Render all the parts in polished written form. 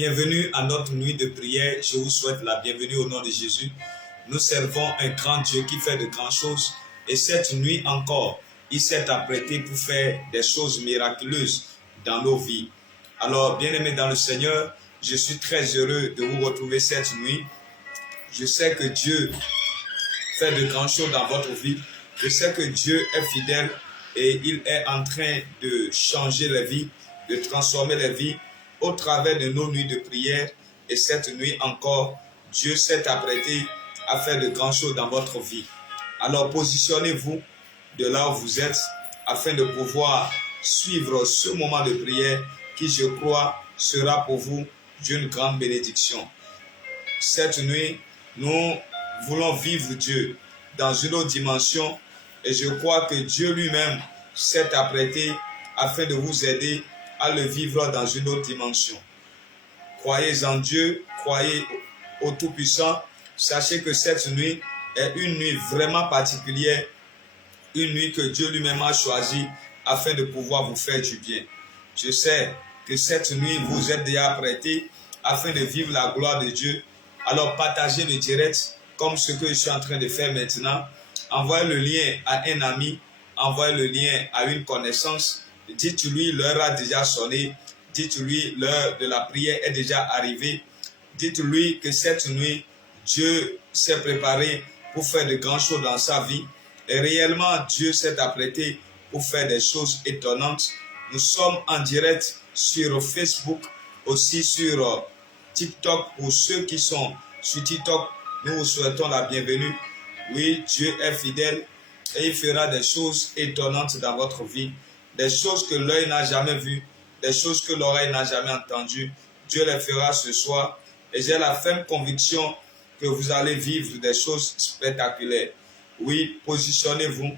Bienvenue à notre nuit de prière. Je vous souhaite la bienvenue au nom de Jésus. Nous servons un grand Dieu qui fait de grandes choses. Et cette nuit encore, il s'est apprêté pour faire des choses miraculeuses dans nos vies. Alors, bien-aimés dans le Seigneur, je suis très heureux de vous retrouver cette nuit. Je sais que Dieu fait de grandes choses dans votre vie. Je sais que Dieu est fidèle et il est en train de changer les vies, de transformer les vies au travers de nos nuits de prière. Et cette nuit encore, Dieu s'est apprêté à faire de grandes choses dans votre vie. Alors positionnez-vous de là où vous êtes afin de pouvoir suivre ce moment de prière qui, je crois, sera pour vous d'une grande bénédiction. Cette nuit, nous voulons vivre Dieu dans une autre dimension et je crois que Dieu lui-même s'est apprêté afin de vous aider à le vivre dans une autre dimension. Croyez en Dieu, croyez au Tout-Puissant. Sachez que cette nuit est une nuit vraiment particulière, une nuit que Dieu lui-même a choisie afin de pouvoir vous faire du bien. Je sais que cette nuit, vous êtes déjà apprêtés afin de vivre la gloire de Dieu. Alors partagez le direct comme ce que je suis en train de faire maintenant. Envoyez le lien à un ami, envoyez le lien à une connaissance. Dites-lui, l'heure a déjà sonné. Dites-lui, l'heure de la prière est déjà arrivée. Dites-lui que cette nuit, Dieu s'est préparé pour faire de grandes choses dans sa vie. Et réellement, Dieu s'est apprêté pour faire des choses étonnantes. Nous sommes en direct sur Facebook, aussi sur TikTok. Pour ceux qui sont sur TikTok, nous vous souhaitons la bienvenue. Oui, Dieu est fidèle et il fera des choses étonnantes dans votre vie. Des choses que l'œil n'a jamais vues, des choses que l'oreille n'a jamais entendues. Dieu les fera ce soir. Et j'ai la ferme conviction que vous allez vivre des choses spectaculaires. Oui, positionnez-vous.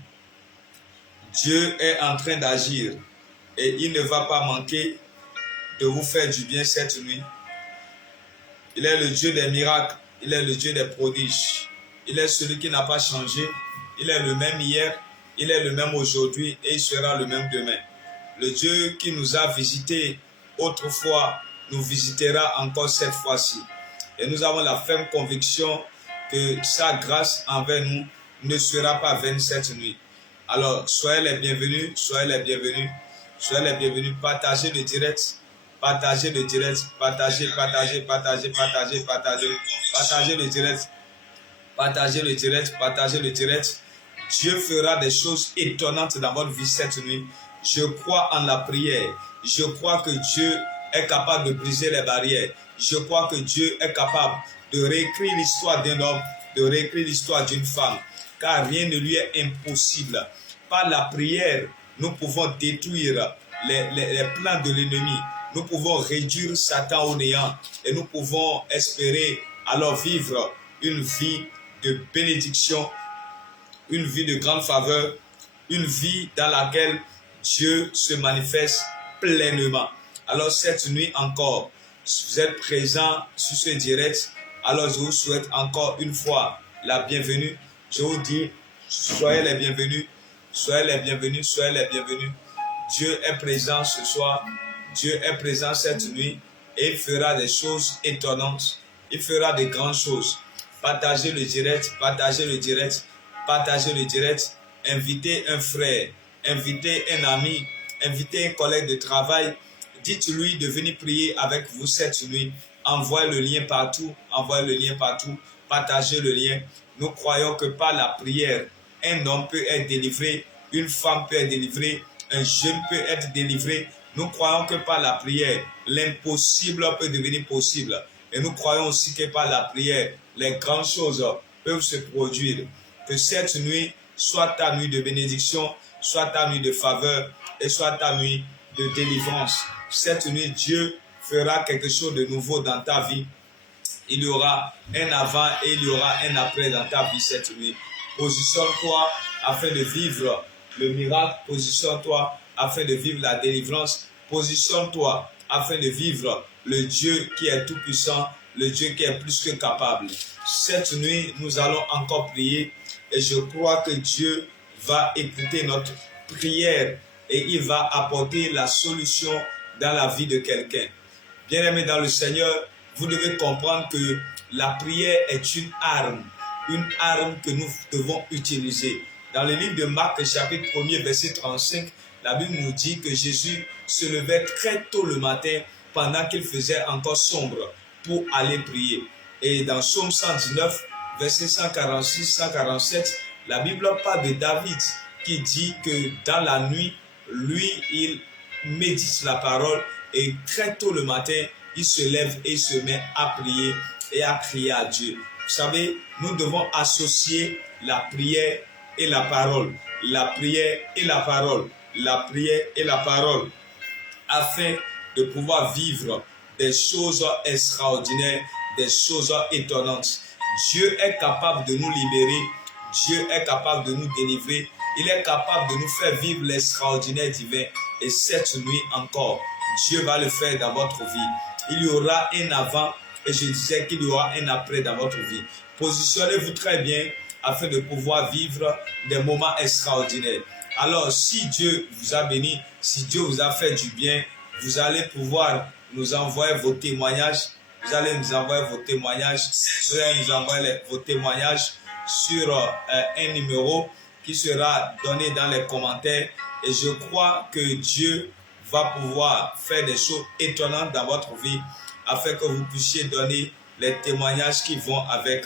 Dieu est en train d'agir et il ne va pas manquer de vous faire du bien cette nuit. Il est le Dieu des miracles, il est le Dieu des prodiges. Il est celui qui n'a pas changé. Il est le même hier, il est le même aujourd'hui et il sera le même demain. Le Dieu qui nous a visités autrefois nous visitera encore cette fois-ci. Et nous avons la ferme conviction que sa grâce envers nous ne sera pas vaine cette nuit. Alors, soyez les bienvenus, soyez les bienvenus, soyez les bienvenus. Partagez le direct, partagez le direct, partagez le direct, partagez le direct, partagez le direct. Dieu fera des choses étonnantes dans votre vie cette nuit. Je crois en la prière. Je crois que Dieu est capable de briser les barrières. Je crois que Dieu est capable de réécrire l'histoire d'un homme, de réécrire l'histoire d'une femme. Car rien ne lui est impossible. Par la prière, nous pouvons détruire les plans de l'ennemi. Nous pouvons réduire Satan au néant. Et nous pouvons espérer alors vivre une vie de bénédiction, une vie de grande faveur, une vie dans laquelle Dieu se manifeste pleinement. Alors cette nuit encore, si vous êtes présents sur ce direct, alors je vous souhaite encore une fois la bienvenue. Je vous dis, soyez les bienvenus, soyez les bienvenus, soyez les bienvenus. Dieu est présent ce soir, Dieu est présent cette nuit et il fera des choses étonnantes, il fera de grandes choses. Partagez le direct, partagez le direct, partagez le direct. Invitez un frère, invitez un ami, invitez un collègue de travail. Dites-lui de venir prier avec vous cette nuit. Envoyez le lien partout, envoyez le lien partout, partagez le lien. Nous croyons que par la prière, un homme peut être délivré, une femme peut être délivrée, un jeune peut être délivré. Nous croyons que par la prière, l'impossible peut devenir possible. Et nous croyons aussi que par la prière, les grandes choses peuvent se produire. Que cette nuit soit ta nuit de bénédiction, soit ta nuit de faveur et soit ta nuit de délivrance. Cette nuit, Dieu fera quelque chose de nouveau dans ta vie. Il y aura un avant et il y aura un après dans ta vie cette nuit. Positionne-toi afin de vivre le miracle. Positionne-toi afin de vivre la délivrance. Positionne-toi afin de vivre le Dieu qui est tout puissant, le Dieu qui est plus que capable. Cette nuit, nous allons encore prier et je crois que Dieu va écouter notre prière et il va apporter la solution dans la vie de quelqu'un. Bien-aimés dans le Seigneur, vous devez comprendre que la prière est une arme que nous devons utiliser. Dans le livre de Marc, chapitre 1er, verset 35, la Bible nous dit que Jésus se levait très tôt le matin pendant qu'il faisait encore sombre pour aller prier. Et dans Psaume 119, verset 146-147, la Bible parle de David qui dit que dans la nuit, lui, il médite la parole et très tôt le matin, il se lève et se met à prier et à crier à Dieu. Vous savez, nous devons associer la prière et la parole, la prière et la parole, la prière et la parole, afin de pouvoir vivre des choses extraordinaires, des choses étonnantes. Dieu est capable de nous libérer, Dieu est capable de nous délivrer, il est capable de nous faire vivre l'extraordinaire divin. Et cette nuit encore, Dieu va le faire dans votre vie. Il y aura un avant et je disais qu'il y aura un après dans votre vie. Positionnez-vous très bien afin de pouvoir vivre des moments extraordinaires. Alors, si Dieu vous a béni, si Dieu vous a fait du bien, vous allez pouvoir nous envoyer vos témoignages. Vous allez nous envoyer vos témoignages. Vous allez nous envoyer vos témoignages sur un numéro qui sera donné dans les commentaires. Et je crois que Dieu va pouvoir faire des choses étonnantes dans votre vie afin que vous puissiez donner les témoignages qui vont avec.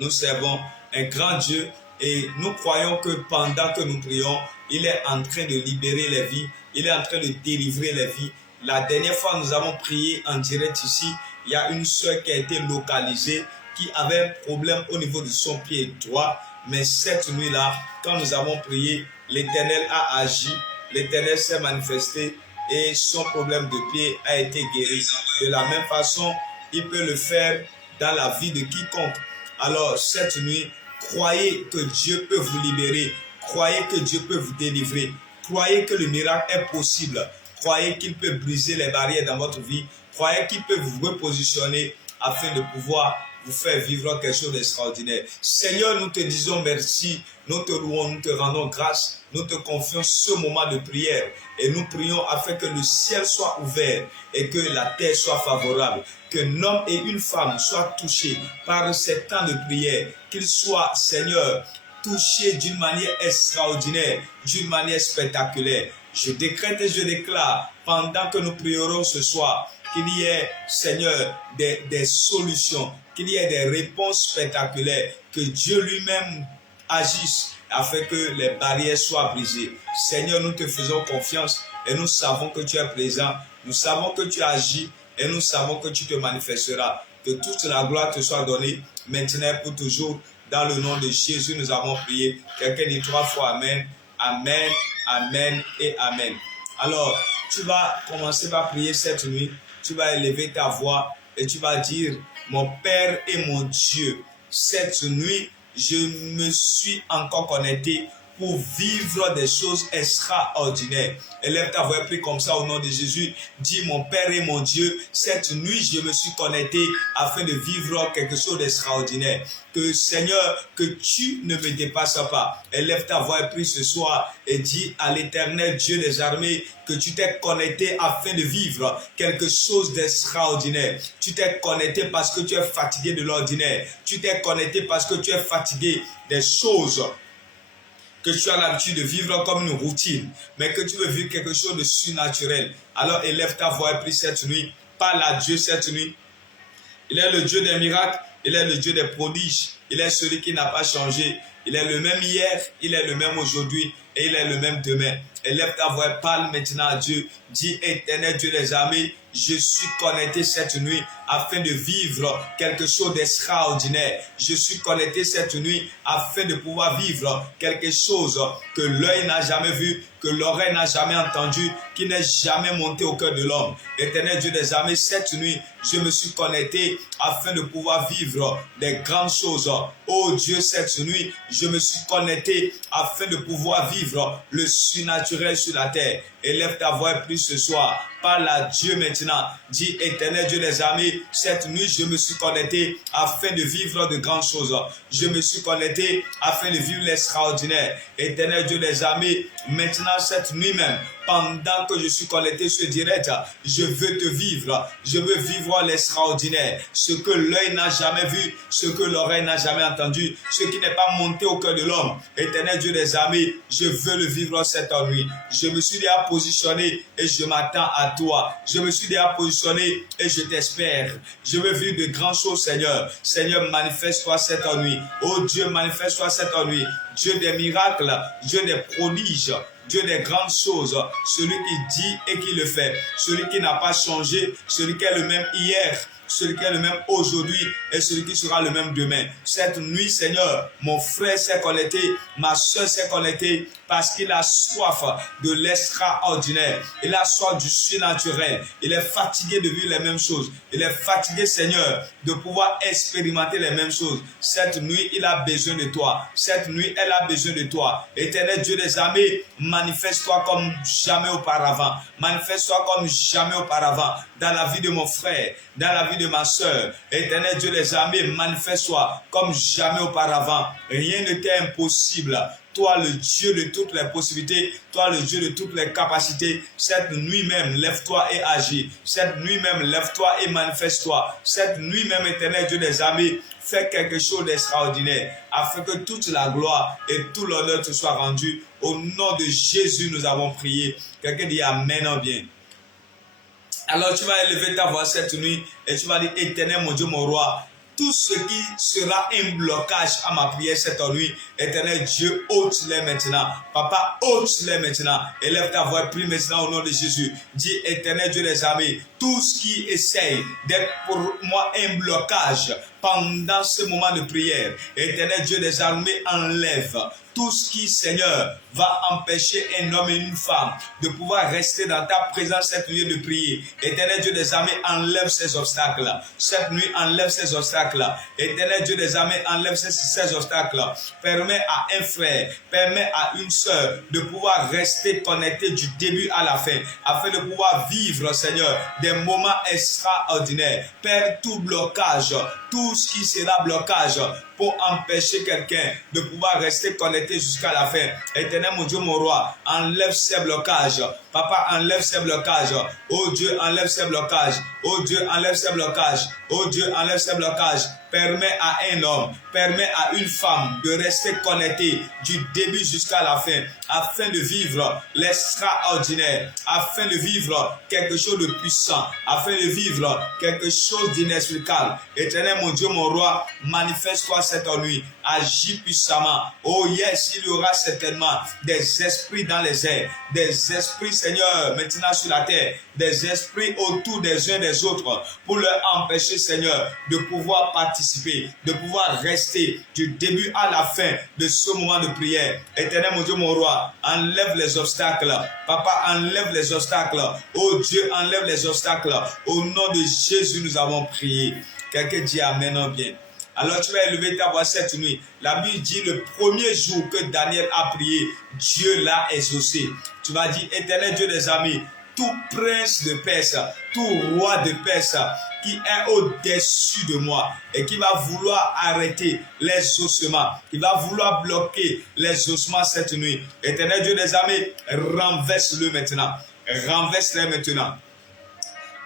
Nous servons un grand Dieu et nous croyons que pendant que nous prions, il est en train de libérer les vies, il est en train de délivrer les vies. La dernière fois, nous avons prié en direct ici. Il y a une soeur qui a été localisée, qui avait un problème au niveau de son pied droit. Mais cette nuit-là, quand nous avons prié, l'Éternel a agi, l'Éternel s'est manifesté et son problème de pied a été guéri. De la même façon, il peut le faire dans la vie de quiconque. Alors, cette nuit, croyez que Dieu peut vous libérer. Croyez que Dieu peut vous délivrer. Croyez que le miracle est possible. Croyez qu'il peut briser les barrières dans votre vie. Croyez qu'il peut vous repositionner afin de pouvoir vous faire vivre quelque chose d'extraordinaire. Seigneur, nous te disons merci, nous te louons, nous te rendons grâce, nous te confions ce moment de prière et nous prions afin que le ciel soit ouvert et que la terre soit favorable, qu'un homme et une femme soient touchés par ces temps de prière, qu'ils soient, Seigneur, touchés d'une manière extraordinaire, d'une manière spectaculaire. Je décrète et je déclare, pendant que nous prierons ce soir, qu'il y ait, Seigneur, des solutions, qu'il y ait des réponses spectaculaires, que Dieu lui-même agisse afin que les barrières soient brisées. Seigneur, nous te faisons confiance et nous savons que tu es présent, nous savons que tu agis et nous savons que tu te manifesteras. Que toute la gloire te soit donnée maintenant et pour toujours. Dans le nom de Jésus, nous avons prié. Quelqu'un dit 3 fois Amen, Amen, Amen et Amen. Alors, tu vas commencer par prier cette nuit. Tu vas élever ta voix et tu vas dire, mon Père et mon Dieu, cette nuit, je me suis encore connecté pour vivre des choses extraordinaires. Élève ta voix et prie comme ça au nom de Jésus. Dis, mon Père et mon Dieu, cette nuit, je me suis connecté afin de vivre quelque chose d'extraordinaire. Que Seigneur, que tu ne me dépasses pas. Élève ta voix et prie ce soir et dis à l'Éternel Dieu des armées que tu t'es connecté afin de vivre quelque chose d'extraordinaire. Tu t'es connecté parce que tu es fatigué de l'ordinaire. Tu t'es connecté parce que tu es fatigué des choses que tu as l'habitude de vivre comme une routine, mais que tu veux vivre quelque chose de surnaturel. Alors élève ta voix et prie cette nuit. Parle à Dieu cette nuit. Il est le Dieu des miracles, il est le Dieu des prodiges, il est celui qui n'a pas changé. Il est le même hier, il est le même aujourd'hui et il est le même demain. Élève ta voix et parle maintenant à Dieu. Dis, Éternel Dieu des armées, je suis connecté cette nuit afin de vivre quelque chose d'extraordinaire. Je suis connecté cette nuit afin de pouvoir vivre quelque chose que l'œil n'a jamais vu, que l'oreille n'a jamais entendu, qui n'est jamais monté au cœur de l'homme. Éternel Dieu des armées, cette nuit, je me suis connecté afin de pouvoir vivre des grandes choses. Oh Dieu, cette nuit, je me suis connecté afin de pouvoir vivre le surnaturel sur la terre. Élève ta voix et prie ce soir. Parle à Dieu maintenant. Dis, Éternel Dieu des armées, cette nuit je me suis connecté afin de vivre de grandes choses. Je me suis connecté afin de vivre l'extraordinaire. Éternel Dieu des armées, maintenant cette nuit même, pendant que je suis connecté sur direct, je veux te vivre. Je veux vivre l'extraordinaire. Ce que l'œil n'a jamais vu, ce que l'oreille n'a jamais entendu, ce qui n'est pas monté au cœur de l'homme. Éternel Dieu des armées, je veux le vivre cette nuit. Je me suis déjà positionné et je m'attends à toi. Je me suis déjà positionné et je t'espère. Je veux vivre de grandes choses, Seigneur. Seigneur, manifeste-toi cette nuit. Oh Dieu, manifeste-toi cette nuit. Dieu des miracles, Dieu des prodiges, Dieu des grandes choses, celui qui dit et qui le fait, celui qui n'a pas changé, celui qui est le même hier, celui qui est le même aujourd'hui et celui qui sera le même demain. Cette nuit, Seigneur, mon frère s'est connecté, ma soeur s'est connectée parce qu'il a soif de l'extraordinaire. Il a soif du surnaturel. Il est fatigué de vivre les mêmes choses. Il est fatigué, Seigneur, de pouvoir expérimenter les mêmes choses. Cette nuit, il a besoin de toi. Cette nuit, elle a besoin de toi. Éternel Dieu des armées, manifeste-toi comme jamais auparavant. Manifeste-toi comme jamais auparavant dans la vie de mon frère, dans la vie de ma soeur. Éternel Dieu des armées, manifeste-toi comme jamais auparavant. Rien ne t'est impossible. Toi, le Dieu de toutes les possibilités, toi, le Dieu de toutes les capacités, cette nuit même, lève-toi et agis. Cette nuit même, lève-toi et manifeste-toi. Cette nuit même, Éternel Dieu des armées, fais quelque chose d'extraordinaire, afin que toute la gloire et tout l'honneur te soient rendus. Au nom de Jésus, nous avons prié. Quelqu'un dit Amen en bien. Alors tu vas élever ta voix cette nuit et tu vas dire, Éternel mon Dieu, mon roi, tout ce qui sera un blocage à ma prière cette nuit, Éternel Dieu, ôte-les maintenant. Papa, ôte-les maintenant. Élève ta voix, prie maintenant au nom de Jésus. Dis, Éternel Dieu des armées, tout ce qui essaye d'être pour moi un blocage pendant ce moment de prière, Éternel Dieu des armées, enlève tout ce qui, Seigneur, va empêcher un homme et une femme de pouvoir rester dans ta présence cette nuit de prier. Éternel Dieu des armées, enlève ces obstacles. Cette nuit, enlève ces obstacles. Éternel Dieu des armées, enlève ces obstacles. Permets à un frère, permets à une sœur de pouvoir rester connecté du début à la fin, afin de pouvoir vivre, Seigneur, des moments extraordinaires. Père, tout blocage, tout ce qui sera blocage pour empêcher quelqu'un de pouvoir rester connecté jusqu'à la fin. Éternel mon Dieu, mon roi, enlève ces blocages. Papa, enlève ces blocages. Oh Dieu, enlève ces blocages. Oh Dieu, enlève ces blocages. Oh Dieu, enlève ces blocages. Permets à un homme, permets à une femme de rester connecté du début jusqu'à la fin, afin de vivre l'extraordinaire, afin de vivre quelque chose de puissant, afin de vivre quelque chose d'inexplicable. Éternel mon Dieu, mon roi, manifeste-toi cette nuit, agis puissamment. Oh yes, il y aura certainement des esprits dans les airs, des esprits, Seigneur, maintenant sur la terre, des esprits autour des uns des autres, pour leur empêcher, Seigneur, de pouvoir participer, de pouvoir rester du début à la fin de ce moment de prière. Éternel mon Dieu, mon roi, enlève les obstacles. Papa, enlève les obstacles. Oh Dieu, enlève les obstacles. Au nom de Jésus, nous avons prié. Quelqu'un dit Amen en bien. Alors tu vas élever ta voix cette nuit. La Bible dit le premier jour que Daniel a prié, Dieu l'a exaucé. Tu vas dire, Éternel Dieu des armées, tout prince de Perse, tout roi de Perse qui est au-dessus de moi et qui va vouloir arrêter les ossements, qui va vouloir bloquer les ossements cette nuit. Éternel Dieu des armées, renverse-le maintenant. Renverse-le maintenant.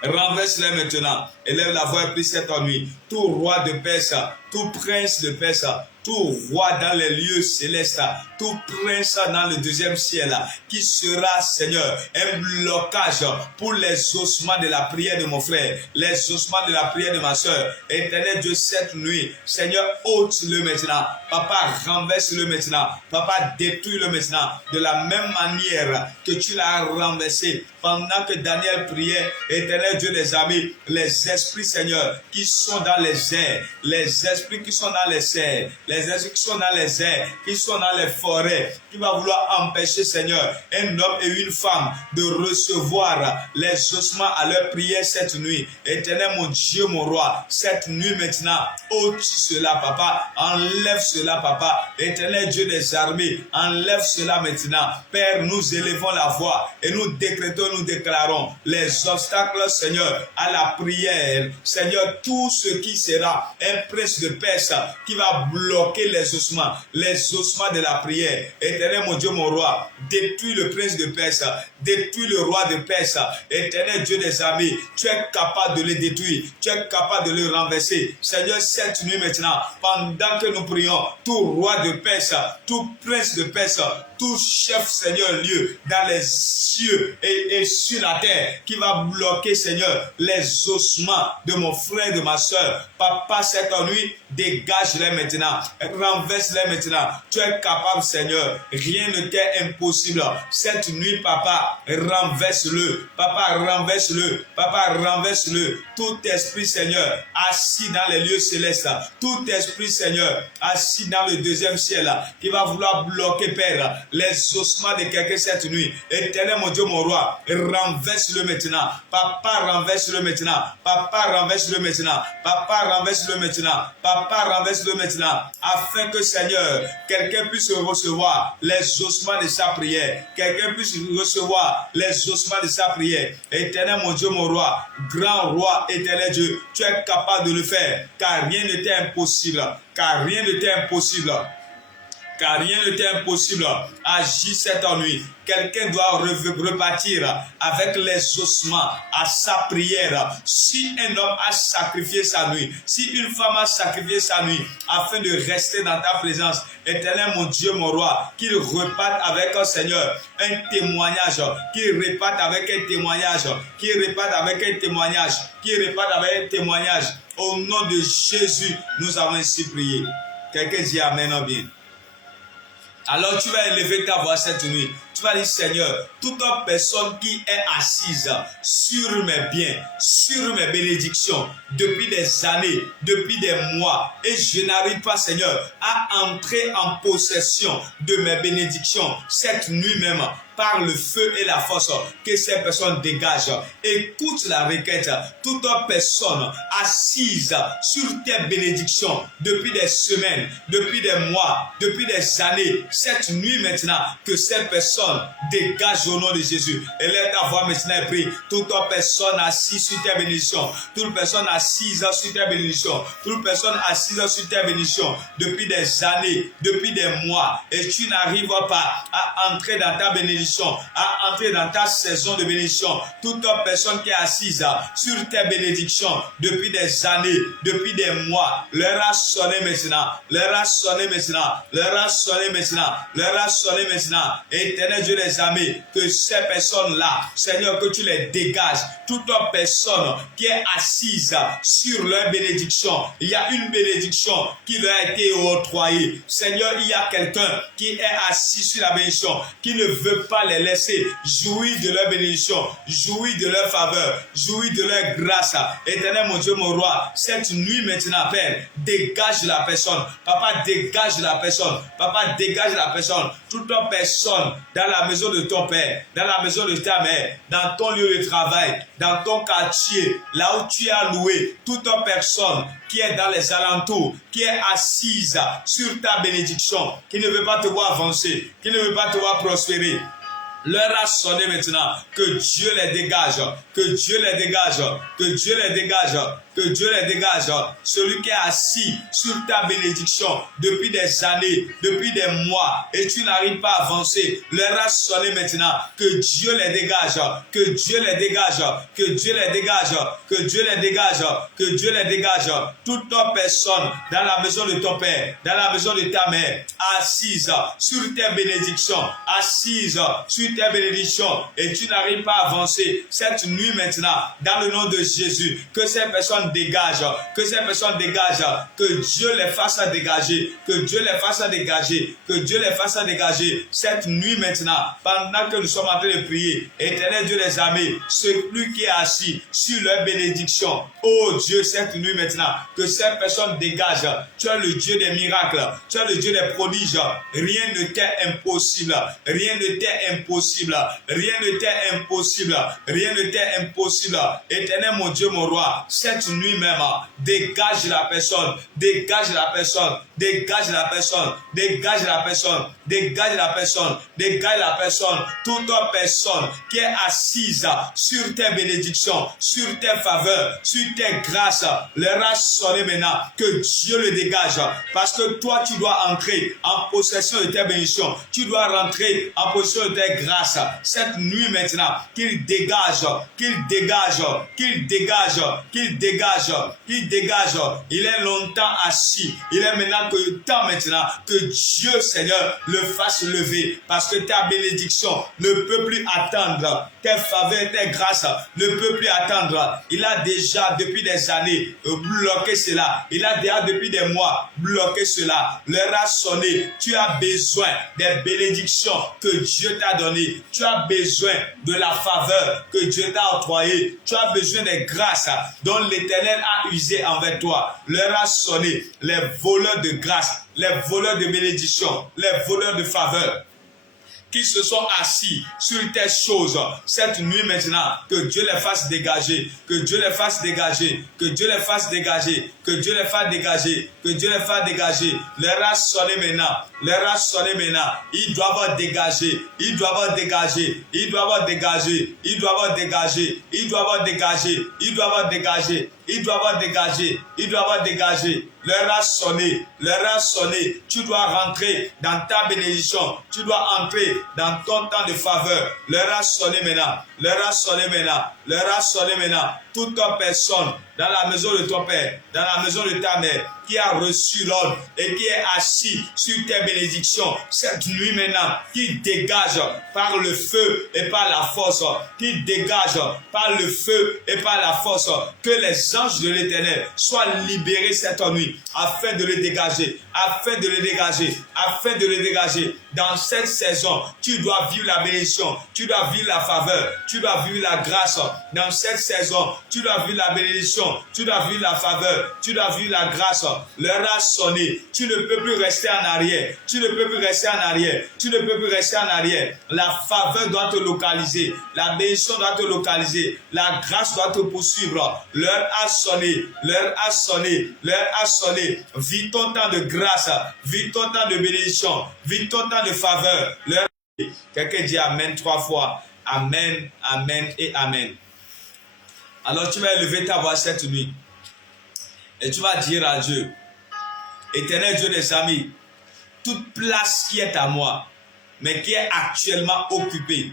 Renverse-les maintenant. Élève la voix et prie cette nuit. Tout roi de Perse, tout prince de Perse, tout roi dans les lieux célestes, tout prince dans le deuxième ciel, qui sera, Seigneur, un blocage pour les ossements de la prière de mon frère, les ossements de la prière de ma soeur. Éternel Dieu, cette nuit, Seigneur, ôte-le maintenant. Papa, renverse-le maintenant. Papa, détruis-le maintenant. De la même manière que tu l'as renversé pendant que Daniel priait, Éternel Dieu des armées, les esprits, Seigneur, qui sont dans les airs, les esprits qui sont dans les airs, les esprits qui sont dans les airs, qui sont dans les forêts, qui va vouloir empêcher, Seigneur, un homme et une femme de recevoir les ossements à leur prière cette nuit. Éternel, mon Dieu, mon roi, cette nuit maintenant, ôte cela, papa, enlève cela, papa. Éternel Dieu des armées, enlève cela maintenant. Père, nous élevons la voix et nous décrétons, nous déclarons les obstacles, Seigneur, à la prière. Seigneur, tout ce qui sera un prince de Perse qui va bloquer les ossements de la prière. Éternel, mon Dieu, mon roi, détruis le prince de Perse, détruis le roi de Perse. Éternel Dieu des armées, tu es capable de le détruire, tu es capable de le renverser. Seigneur, cette nuit maintenant, pendant que nous prions, tout roi de Perse, tout prince de Perse, tout chef, Seigneur, lieu dans les cieux et sur la terre qui va bloquer, Seigneur, les ossements de mon frère et de ma soeur. Papa, cette nuit, dégage-les maintenant, renverse-les maintenant. Tu es capable, Seigneur, rien ne t'est impossible. Cette nuit, papa, renverse-le, papa, renverse-le, papa, renverse-le. Tout esprit, Seigneur, assis dans les lieux célestes, tout esprit, Seigneur, assis dans le deuxième ciel, qui va vouloir bloquer, Père, les ossements de quelqu'un cette nuit. Éternel, mon Dieu, mon roi, renverse-le maintenant. Papa, renverse-le maintenant. Papa, renverse-le maintenant. Papa, renverse-le maintenant. Papa, renverse-le maintenant. Afin que, Seigneur, quelqu'un puisse recevoir les ossements de sa prière. Quelqu'un puisse recevoir les ossements de sa prière. Éternel, mon Dieu, mon roi, grand roi, éternel Dieu, tu es capable de le faire. Car rien ne t'est impossible. Car rien ne t'est impossible. Car rien ne t'est impossible. Agis cette nuit. Quelqu'un doit repartir avec les ossements à sa prière. Si un homme a sacrifié sa nuit, si une femme a sacrifié sa nuit afin de rester dans ta présence, éternel mon Dieu, mon roi, qu'il reparte avec un Seigneur, un témoignage, qu'il reparte avec un témoignage, qu'il reparte avec un témoignage, qu'il reparte avec un témoignage. Au nom de Jésus, nous avons ainsi prié. Quelqu'un dit Amen en bien. Alors tu vas élever ta voix cette nuit. Tu vas dire, Seigneur, toute personne qui est assise sur mes biens, sur mes bénédictions, depuis des années, depuis des mois, et je n'arrive pas, Seigneur, à entrer en possession de mes bénédictions cette nuit même, par le feu et la force, que ces personnes dégagent. Écoute la requête. Toute personne assise sur tes bénédictions depuis des semaines, depuis des mois, depuis des années, cette nuit maintenant, que ces personnes dégagent au nom de Jésus. Et laisse ta voix maintenant et prie. Toute personne assise sur tes bénédictions, toute personne assise sur tes bénédictions, toute personne assise sur tes bénédictions depuis des années, depuis des mois, et tu n'arrives pas à entrer dans ta bénédiction, à entrer dans ta saison de bénédiction. Toute personne qui est assise sur tes bénédictions depuis des années, depuis des mois, leur a sonné maintenant, leur a sonné maintenant, leur a sonné maintenant, leur a sonné maintenant. Éternel Dieu des armées, que ces personnes-là, Seigneur, que tu les dégages. Toute personne qui est assise sur leur bénédiction, il y a une bénédiction qui leur a été octroyée. Seigneur, il y a quelqu'un qui est assis sur la bénédiction, qui ne veut pas les laisser jouir de leur bénédiction, jouir de leur faveur, jouir de leur grâce. Éternel mon Dieu, mon roi, cette nuit maintenant, Père, dégage la personne. Papa, dégage la personne. Papa, dégage la personne. Toute personne dans la maison de ton Père, dans la maison de ta mère, dans ton lieu de travail, dans ton quartier, là où tu as loué, toute personne qui est dans les alentours, qui est assise sur ta bénédiction, qui ne veut pas te voir avancer, qui ne veut pas te voir prospérer, leur a sonné maintenant. Que Dieu les dégage, que Dieu les dégage, que Dieu les dégage, que Dieu les dégage. Celui qui est assis sur ta bénédiction depuis des années, depuis des mois, et tu n'arrives pas à avancer, leur a sonné maintenant. Que Dieu les dégage, que Dieu les dégage, que Dieu les dégage, que Dieu les dégage, que Dieu les dégage. Toute personne dans la maison de ton Père, dans la maison de ta mère, assise sur tes bénédictions, assise sur tes bénédictions et tu n'arrives pas à avancer, cette nuit maintenant, dans le nom de Jésus, que ces personnes dégagent, que ces personnes dégagent, que Dieu les fasse dégager, que Dieu les fasse dégager, que Dieu les fasse dégager cette nuit maintenant, pendant que nous sommes en train de prier. Éternel Dieu des armées, celui qui est assis sur leur bénédiction, oh Dieu, cette nuit maintenant, que ces personnes dégagent. Tu es le Dieu des miracles, tu es le Dieu des prodiges, rien ne t'est impossible, rien ne t'est impossible, rien ne t'est impossible, rien ne t'est impossible. Éternel mon Dieu, mon roi, cette nuit même, dégage la personne, dégage la personne, dégage la personne, dégage la personne, dégage la personne, dégage la personne, toute personne qui est assise sur tes bénédictions, sur tes faveurs, sur tes grâces, leur a sonné maintenant, que Dieu le dégage, parce que toi tu dois entrer en possession de tes bénédictions, tu dois rentrer en possession de tes grâces, cette nuit maintenant, qu'il dégage, qu'il dégage, qu'il dégage, qu'il dégage, qu'il dégage, il est longtemps assis, il est maintenant que le temps maintenant, que Dieu Seigneur le fasse lever, parce que ta bénédiction ne peut plus attendre, tes faveurs, tes grâces ne peut plus attendre, il a déjà depuis des années bloqué cela, il a déjà depuis des mois bloqué cela, leur a sonné, tu as besoin des bénédictions que Dieu t'a données, tu as besoin de la faveur que Dieu t'a octroyée, tu as besoin des grâces dont l'Éternel a usé envers toi, leur a sonné, les voleurs de grâce, les voleurs de bénédiction, les voleurs de faveur, qui se sont assis sur tes choses cette nuit maintenant, que Dieu les fasse dégager, que Dieu les fasse dégager, que Dieu les fasse dégager, que Dieu les fasse dégager, que Dieu les fasse dégager. Leur a sonné maintenant, leur a sonné maintenant, ils doivent dégager, ils doivent dégager, ils doivent dégager, ils doivent dégager, ils doivent dégager, ils doivent dégager, ils doivent dégager, ils doivent dégager. Leur a sonné, tu dois rentrer dans ta bénédiction, tu dois entrer dans ton temps de faveur. Leur a sonné maintenant, leur a sonné maintenant, leur a sonné maintenant. Toute personne dans la maison de ton père, dans la maison de ta mère, qui a reçu l'ordre et qui est assis sur tes bénédictions, cette nuit maintenant, qui dégage par le feu et par la force, qui dégage par le feu et par la force, que les anges de l'Éternel soient libérés cette nuit, afin de le dégager, afin de le dégager, afin de le dégager. Dans cette saison, tu dois vivre la bénédiction, tu dois vivre la faveur, tu dois vivre la grâce. Dans cette saison, tu dois vivre la bénédiction, tu dois vivre la faveur, tu dois vivre la grâce. L'heure a sonné, tu ne peux plus rester en arrière, tu ne peux plus rester en arrière, tu ne peux plus rester en arrière. La faveur doit te localiser, la bénédiction doit te localiser, la grâce doit te poursuivre. L'heure a sonné, l'heure a sonné, l'heure a sonné. Vis ton temps de grâce, vis ton temps de bénédiction, vis ton temps de faveur. Quelqu'un dit Amen 3 fois. Amen, Amen et Amen. Alors tu vas élever ta voix cette nuit et tu vas dire à Dieu, Éternel Dieu des amis, toute place qui est à moi, mais qui est actuellement occupée,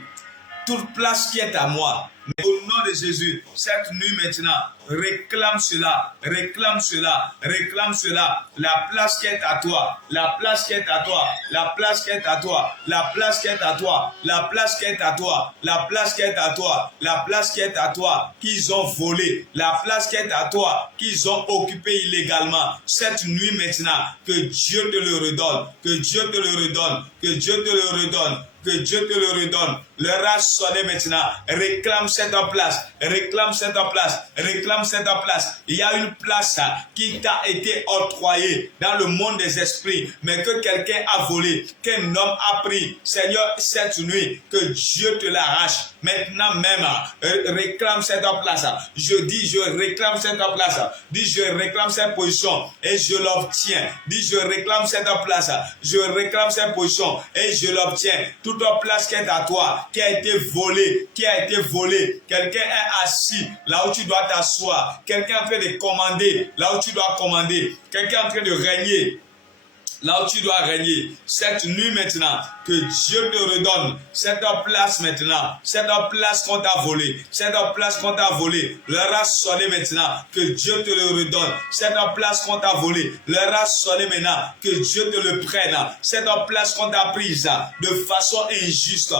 toute place qui est à moi, mais au nom de Jésus, cette nuit maintenant, réclame cela, réclame cela, réclame cela. La place qui est à toi, la place qui est à toi, la place qui est à toi, la place qui est à toi, la place qui est à toi, la place qui est à toi, la place qui est à toi, qu'ils ont volé, la place qui est à toi, qu'ils ont occupé illégalement. Cette nuit maintenant, que Dieu te le redonne, que Dieu te le redonne, que Dieu te le redonne, que Dieu te le redonne. Leur a sonné maintenant. Réclame cette place. Réclame cette place. Réclame cette place. Il y a une place qui t'a été octroyée dans le monde des esprits, mais que quelqu'un a volé, qu'un homme a pris. Seigneur, cette nuit, que Dieu te l'arrache. Maintenant même, réclame cette place. Je dis, je réclame cette place. Dis, je réclame cette position et je l'obtiens. Dis, je réclame cette place. Je réclame cette position et je l'obtiens. Toute place qui est à toi, qui a été volée, qui a été volée. Quelqu'un est assis là où tu dois t'asseoir. Quelqu'un est en train de commander là où tu dois commander. Quelqu'un est en train de régner là où tu dois régner, cette nuit maintenant, que Dieu te redonne cette place maintenant, cette place qu'on t'a volée, cette place qu'on t'a volée, l'heure a sonné maintenant, que Dieu te le redonne, cette place qu'on t'a volée, l'heure a sonné maintenant, que Dieu te le prenne, cette place qu'on t'a prise de façon injuste,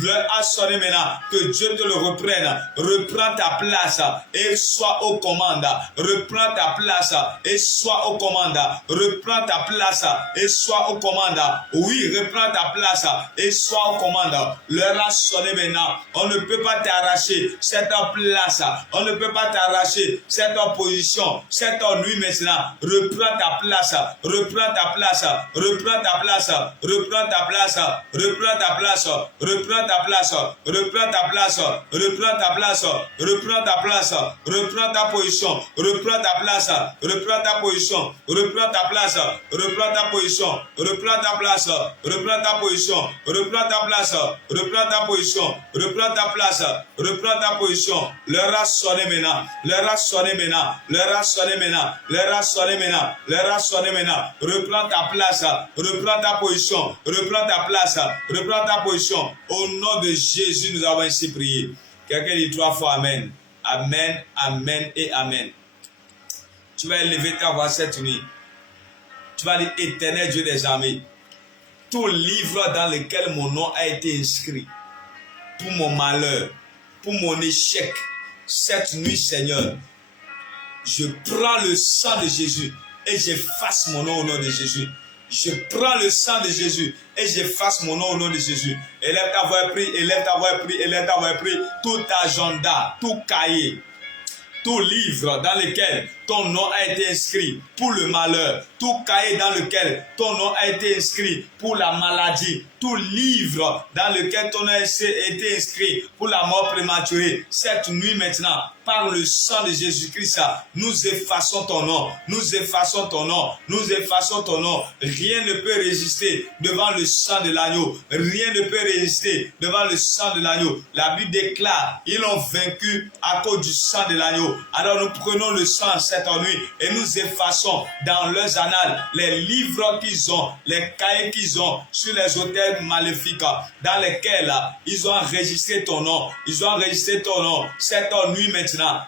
l'heure a sonné maintenant, que Dieu te le reprenne, reprends ta place et sois aux commandes, reprends ta place et sois aux commandes, reprends ta place et sois aux commandes. Oui, reprends ta place et sois aux commandes. L'heure a sonné maintenant. On ne peut pas t'arracher cette place. On ne peut pas t'arracher cette position, cette nuit maintenant. Reprends ta place. Reprends ta place. Reprends ta place. Reprends ta place. Reprends ta place. Reprends ta place. Reprends ta place. Reprends ta place. Reprends ta place. Reprends ta position. Reprends ta place. Reprends ta position. Reprends ta place. Reprends ta position. Reprends ta place. Reprends ta position. Reprends ta place. Reprends ta position. Reprends ta place. Reprends ta position. L'heure a sonné maintenant. L'heure a sonné maintenant. L'heure a sonné maintenant. L'heure a sonné maintenant. L'heure a sonné maintenant. Reprends ta place. Reprends ta position. Reprends ta place. Reprends ta position. Au nom de Jésus, nous avons ainsi prié. Quelqu'un dit 3 fois Amen. Amen, Amen et Amen. Tu vas élever ta voix cette nuit. Tu vas dire, Éternel Dieu des armées, tout livre dans lequel mon nom a été inscrit, pour mon malheur, pour mon échec, cette nuit, Seigneur, je prends le sang de Jésus et j'efface mon nom au nom de Jésus. Je prends le sang de Jésus et j'efface mon nom au nom de Jésus. Élève ta voix et prie, élève ta voix et prie, élève ta voix et prie. Tout agenda, tout cahier, tout livre dans lequel ton nom a été inscrit pour le malheur, tout cahier dans lequel ton nom a été inscrit pour la maladie, tout livre dans lequel ton nom a été inscrit pour la mort prématurée, cette nuit maintenant, par le sang de Jésus-Christ, nous effaçons ton nom, nous effaçons ton nom, nous effaçons ton nom. Rien ne peut résister devant le sang de l'agneau, rien ne peut résister devant le sang de l'agneau. La Bible déclare, ils l'ont vaincu à cause du sang de l'agneau. Alors nous prenons le sang cette nuit et nous effaçons dans leurs annales les livres qu'ils ont, les cahiers qu'ils ont sur les autels maléfiques dans lesquels ils ont enregistré ton nom. Ils ont enregistré ton nom cette nuit maintenant,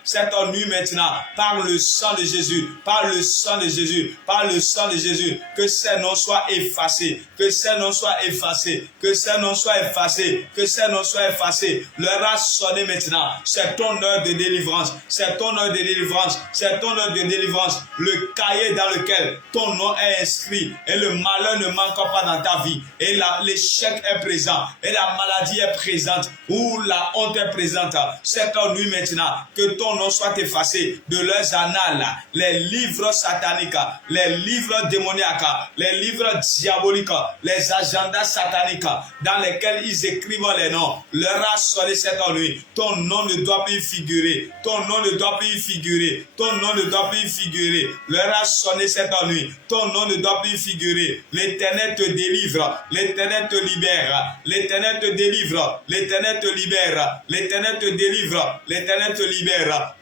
par le sang de Jésus, par le sang de Jésus, par le sang de Jésus, que ces noms soient effacés, que ces noms soient effacés, que ces noms soient effacés, que ces noms soient effacés. L'heure a sonné maintenant, c'est ton heure de délivrance, c'est ton heure de délivrance, c'est ton heure de délivrance, le cahier dans lequel ton nom est inscrit et le malheur ne manque pas dans ta vie et l'échec est présent et la maladie est présente ou la honte est présente. Cette nuit maintenant, que ton nom soit effacé de leurs annales, les livres sataniques, les livres démoniaques, les livres diaboliques, les agendas sataniques dans lesquels ils écrivent les noms. Leur a sonné cette nuit. Ton nom ne doit plus figurer. Ton nom ne doit plus figurer. Ton nom ne doit plus figurer. Leur a sonné cette nuit. Ton nom ne doit plus figurer. L'Éternel te délivre. L'Éternel te libère. L'Éternel te délivre. L'Éternel te libère. L'Éternel te délivre. L'Éternel te libère.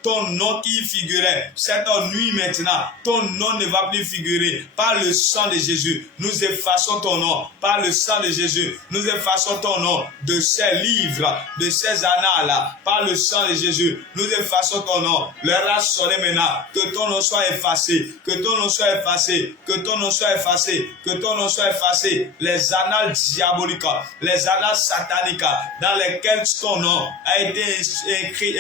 Ton nom qui figurait cette nuit maintenant, ton nom ne va plus figurer. Par le sang de Jésus, nous effaçons ton nom. Par le sang de Jésus, nous effaçons ton nom de ces livres, de ces annales. Par le sang de Jésus, nous effaçons ton nom. L'heure a sonné maintenant. Que ton nom soit effacé. Que ton nom soit effacé. Que ton nom soit effacé. Que ton nom soit effacé. Les annales diaboliques, les annales sataniques dans lesquelles ton nom a été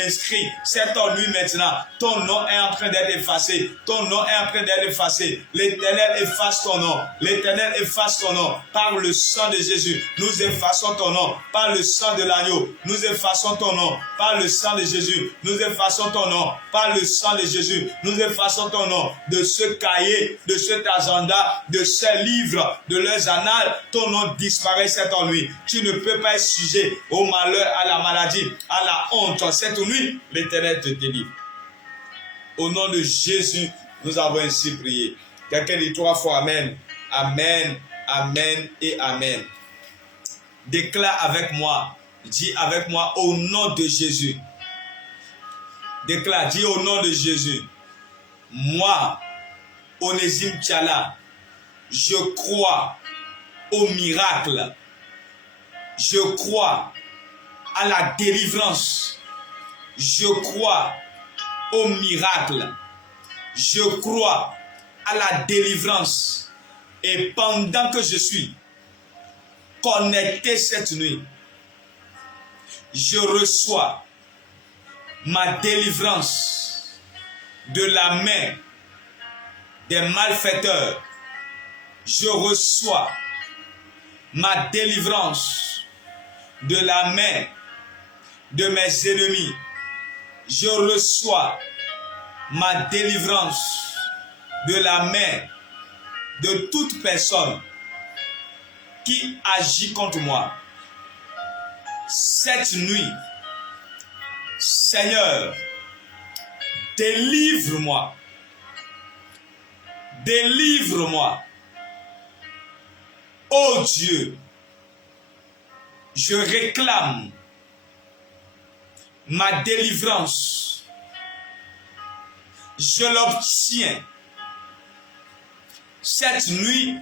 inscrit cette nuit maintenant, ton nom est en train d'être effacé. Ton nom est en train d'être effacé. L'Éternel efface ton nom. L'Éternel efface ton nom. Par le sang de Jésus, nous effaçons ton nom. Par le sang de l'agneau, nous effaçons ton nom. Par le sang de Jésus, nous effaçons ton nom. Par le sang de Jésus, nous effaçons ton nom. De ce cahier, de cet agenda, de ces livres, de leurs annales, ton nom disparaît cette nuit. Tu ne peux pas être sujet au malheur, à la maladie, à la honte. Cette nuit, l'Éternel te délivre. Au nom de Jésus, nous avons ainsi prié. Quelqu'un dit 3 fois Amen. Amen, Amen et Amen. Déclare avec moi. Dis avec moi au nom de Jésus. Déclare, dis au nom de Jésus. Moi, Onésime Tchala, Je crois au miracle. Je crois à la délivrance. Je crois au miracle. Je crois à la délivrance. Et pendant que je suis connecté cette nuit, je reçois ma délivrance de la main des malfaiteurs. Je reçois ma délivrance de la main de mes ennemis. Je reçois ma délivrance de la main de toute personne qui agit contre moi. Cette nuit, Seigneur, délivre-moi. Délivre-moi. Oh Dieu, je réclame ma délivrance. Je l'obtiens cette nuit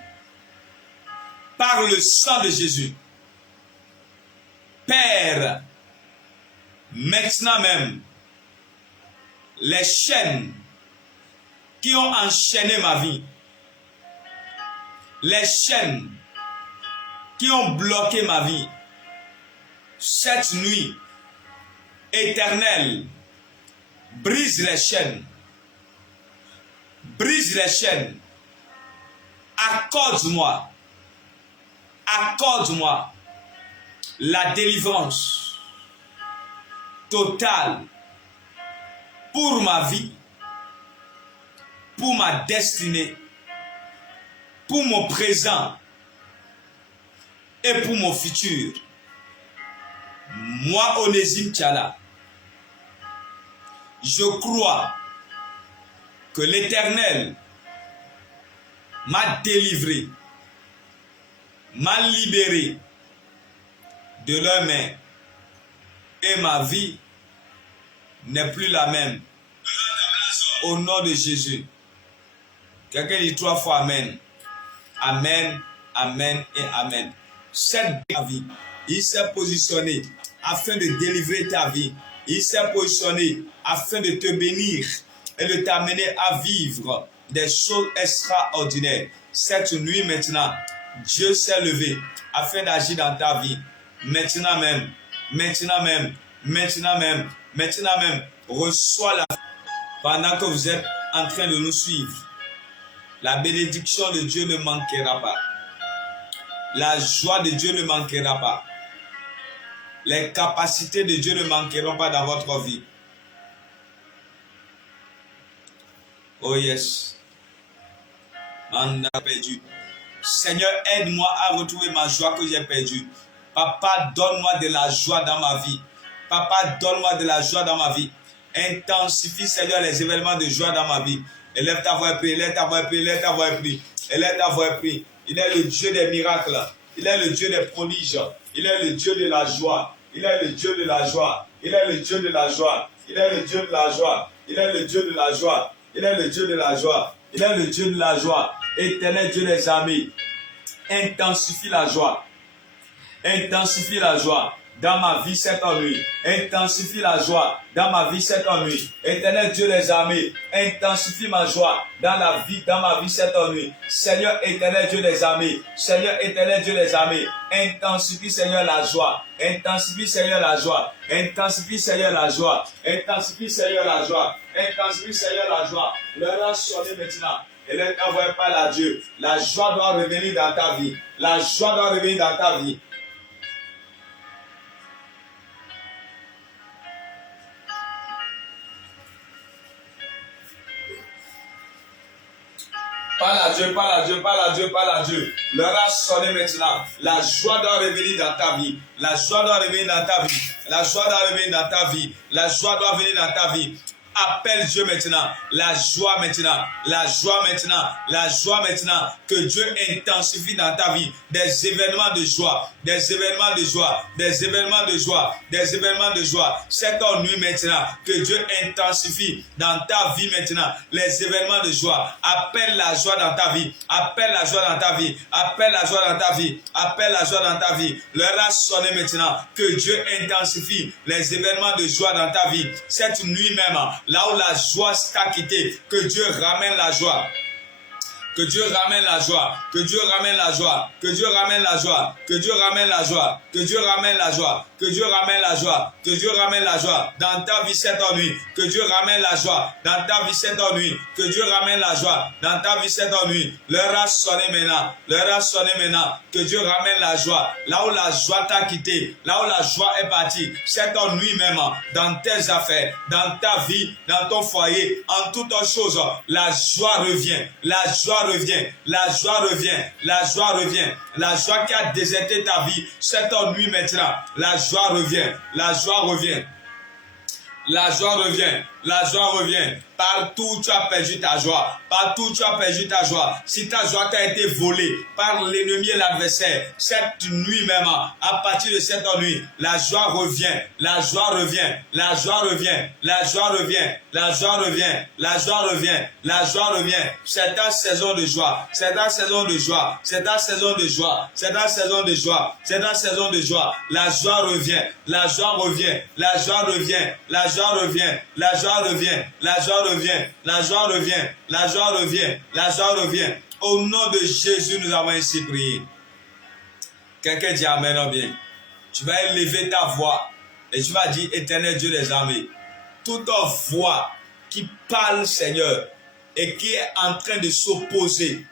par le sang de Jésus. Père, maintenant même, les chaînes qui ont enchaîné ma vie, les chaînes qui ont bloqué ma vie, cette nuit, Éternel, brise les chaînes, brise les chaînes, accorde-moi la délivrance totale pour ma vie, pour ma destinée, pour mon présent et pour mon futur. Moi, Onésime Tchala, je crois que l'Éternel m'a délivré, m'a libéré de leurs mains et ma vie n'est plus la même. Au nom de Jésus. Quelqu'un dit 3 fois Amen. Amen, Amen et Amen. Cette vie, il s'est positionné afin de délivrer ta vie. Il s'est positionné afin de te bénir et de t'amener à vivre des choses extraordinaires. Cette nuit maintenant, Dieu s'est levé afin d'agir dans ta vie. Maintenant même, maintenant même, maintenant même, maintenant même, reçois la pendant que vous êtes en train de nous suivre. La bénédiction de Dieu ne manquera pas. La joie de Dieu ne manquera pas. Les capacités de Dieu ne manqueront pas dans votre vie. Oh yes. On a perdu. Seigneur, aide-moi à retrouver ma joie que j'ai perdue. Papa, donne-moi de la joie dans ma vie. Papa, donne-moi de la joie dans ma vie. Intensifie, Seigneur, les événements de joie dans ma vie. Élève ta voix et prie, élève ta voix et prie, élève ta voix et prie. Élève ta voix et prie. Il est le Dieu des miracles. Il est le Dieu des prodiges. Il est le Dieu de la joie. Il est le Dieu de la joie. Il est le Dieu de la joie. Il est le Dieu de la joie. Il est le Dieu de la joie. Il est le Dieu de la joie. Il est le Dieu de la joie. Éternel Dieu des armées. Intensifie la joie. Intensifie la joie dans ma vie cette nuit. Intensifie la joie dans ma vie cette nuit. Éternel Dieu des armées, intensifie ma joie dans ma vie cette nuit. Seigneur éternel Dieu des armées, Seigneur éternel Dieu des armées, intensifie Seigneur la joie. Intensifie Seigneur la joie. Intensifie Seigneur la joie. Intensifie Seigneur la joie. Intensifie Seigneur la joie. L'heure a sonné maintenant. Et ne t'envoie pas la Dieu. La joie doit revenir dans ta vie. La joie doit revenir dans ta vie. Parle à Dieu, parle à Dieu, parle à Dieu, parle à Dieu. L'heure a sonné maintenant. La joie doit revenir dans ta vie. La joie doit revenir dans ta vie. La joie doit revenir dans ta vie. La joie doit venir dans ta vie. Appelle Dieu maintenant. La joie maintenant. La joie maintenant. La joie maintenant. Que Dieu intensifie dans ta vie des événements de joie. Des événements de joie. Des événements de joie. Des événements de joie. Cette nuit maintenant. Que Dieu intensifie dans ta vie maintenant les événements de joie. Appelle la joie dans ta vie. Appelle la joie dans ta vie. Appelle la joie dans ta vie. Appelle la joie dans ta vie. L'heure a sonné maintenant. Que Dieu intensifie les événements de joie dans ta vie. Cette nuit même, là où la joie t'a quitté, que Dieu ramène la joie. Que Dieu ramène la joie, que Dieu ramène la joie, que Dieu ramène la joie, que Dieu ramène la joie, que Dieu ramène la joie, que Dieu ramène la joie, que Dieu ramène la joie dans ta vie cette nuit, que Dieu ramène la joie dans ta vie cette nuit, que Dieu ramène la joie dans ta vie cette nuit. L'heure a sonné maintenant, l'heure a sonné maintenant, que Dieu ramène la joie, là où la joie t'a quitté, là où la joie est partie, cette nuit même, dans tes affaires, dans ta vie, dans ton foyer, en toutes choses, la joie revient, la joie revient, la joie revient, la joie revient, la joie qui a déserté ta vie, cette nuit maintenant, la joie revient, la joie revient, la joie revient, la joie revient. Partout tu as perdu ta joie. Partout tu as perdu ta joie. Si ta joie t'a été volée par l'ennemi et l'adversaire, cette nuit même, à partir de cette nuit, la joie revient. La joie revient. La joie revient. La joie revient. La joie revient. La joie revient. La joie revient. C'est ta saison de joie. C'est ta saison de joie. C'est ta saison de joie. C'est ta saison de joie. C'est ta saison de joie. La joie revient. La joie revient. La joie revient. La joie revient. La joie revient. La joie revient, la joie revient, la joie revient, la joie revient. Au nom de Jésus, nous avons ainsi prié. Quelqu'un dit Amen, bien. Tu vas élever ta voix et tu vas dire Éternel Dieu des armées, toute voix qui parle, Seigneur, et qui est en train de s'opposer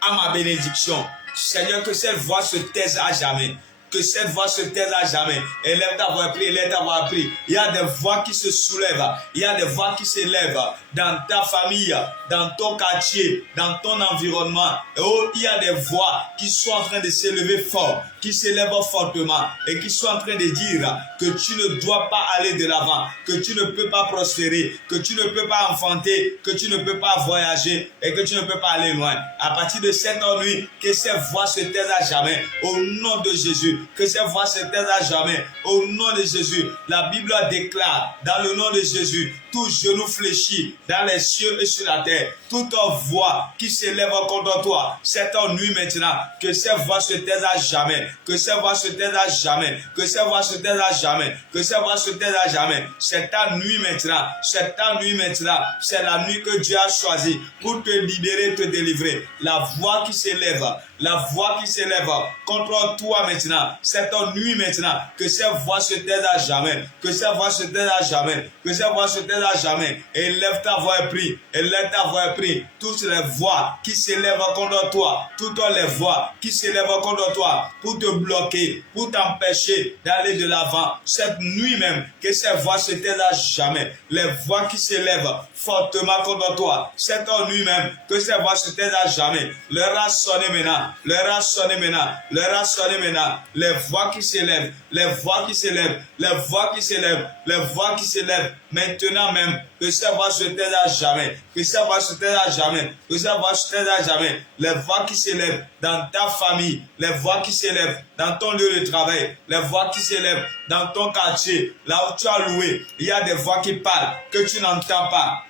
à ma bénédiction, Seigneur, que cette voix se taise à jamais. Que cette voix se taise à jamais. Élève ta voix, prie, élève ta voix, prie. Il y a des voix qui se soulèvent. Il y a des voix qui s'élèvent dans ta famille, dans ton quartier, dans ton environnement. Oh, il y a des voix qui sont en train de s'élever fort, qui s'élèvent fortement et qui sont en train de dire que tu ne dois pas aller de l'avant, que tu ne peux pas prospérer, que tu ne peux pas enfanter, que tu ne peux pas voyager et que tu ne peux pas aller loin. À partir de cette nuit, que ces voix se taisent à jamais. Au nom de Jésus. Que ces voix se taisent à jamais. Au nom de Jésus. La Bible déclare, dans le nom de Jésus, tout genou fléchi dans les cieux et sur la terre, toute voix qui s'élève contre toi, cette nuit maintenant, que ces voix se taisent à jamais. Que ces voix se taisent à jamais. Que ces voix se taisent à jamais. Que ces voix se taisent à jamais. C'est ta nuit maintenant. C'est ta nuit maintenant. C'est la nuit que Dieu a choisie pour te libérer, te délivrer. La voix qui s'élève. La voix qui s'élève contre toi maintenant, cette nuit maintenant, que ces voix se taisent à jamais, que ces voix se taisent à jamais, que ces voix se taisent à jamais. Élève ta voix et prie, élève ta voix et prie. Toutes les voix qui s'élèvent contre toi, toutes les voix qui s'élèvent contre toi, pour te bloquer, pour t'empêcher d'aller de l'avant. Cette nuit même, que ces voix se taisent à jamais. Les voix qui s'élèvent fortement contre toi, cette nuit même, que ces voix se taisent à jamais. L'heure a sonné maintenant. L'heure a sonné maintenant, l'heure a sonné maintenant. Les voix qui s'élèvent, les voix qui s'élèvent, les voix qui s'élèvent, les voix qui s'élèvent. Maintenant même, que ces voix se taisent à jamais, que ces voix se taisent à jamais, que ces voix se taisent à jamais. Les voix qui s'élèvent dans ta famille, les voix qui s'élèvent dans ton lieu de travail, les voix qui s'élèvent dans ton quartier, là où tu as loué. Il y a des voix qui parlent que tu n'entends pas,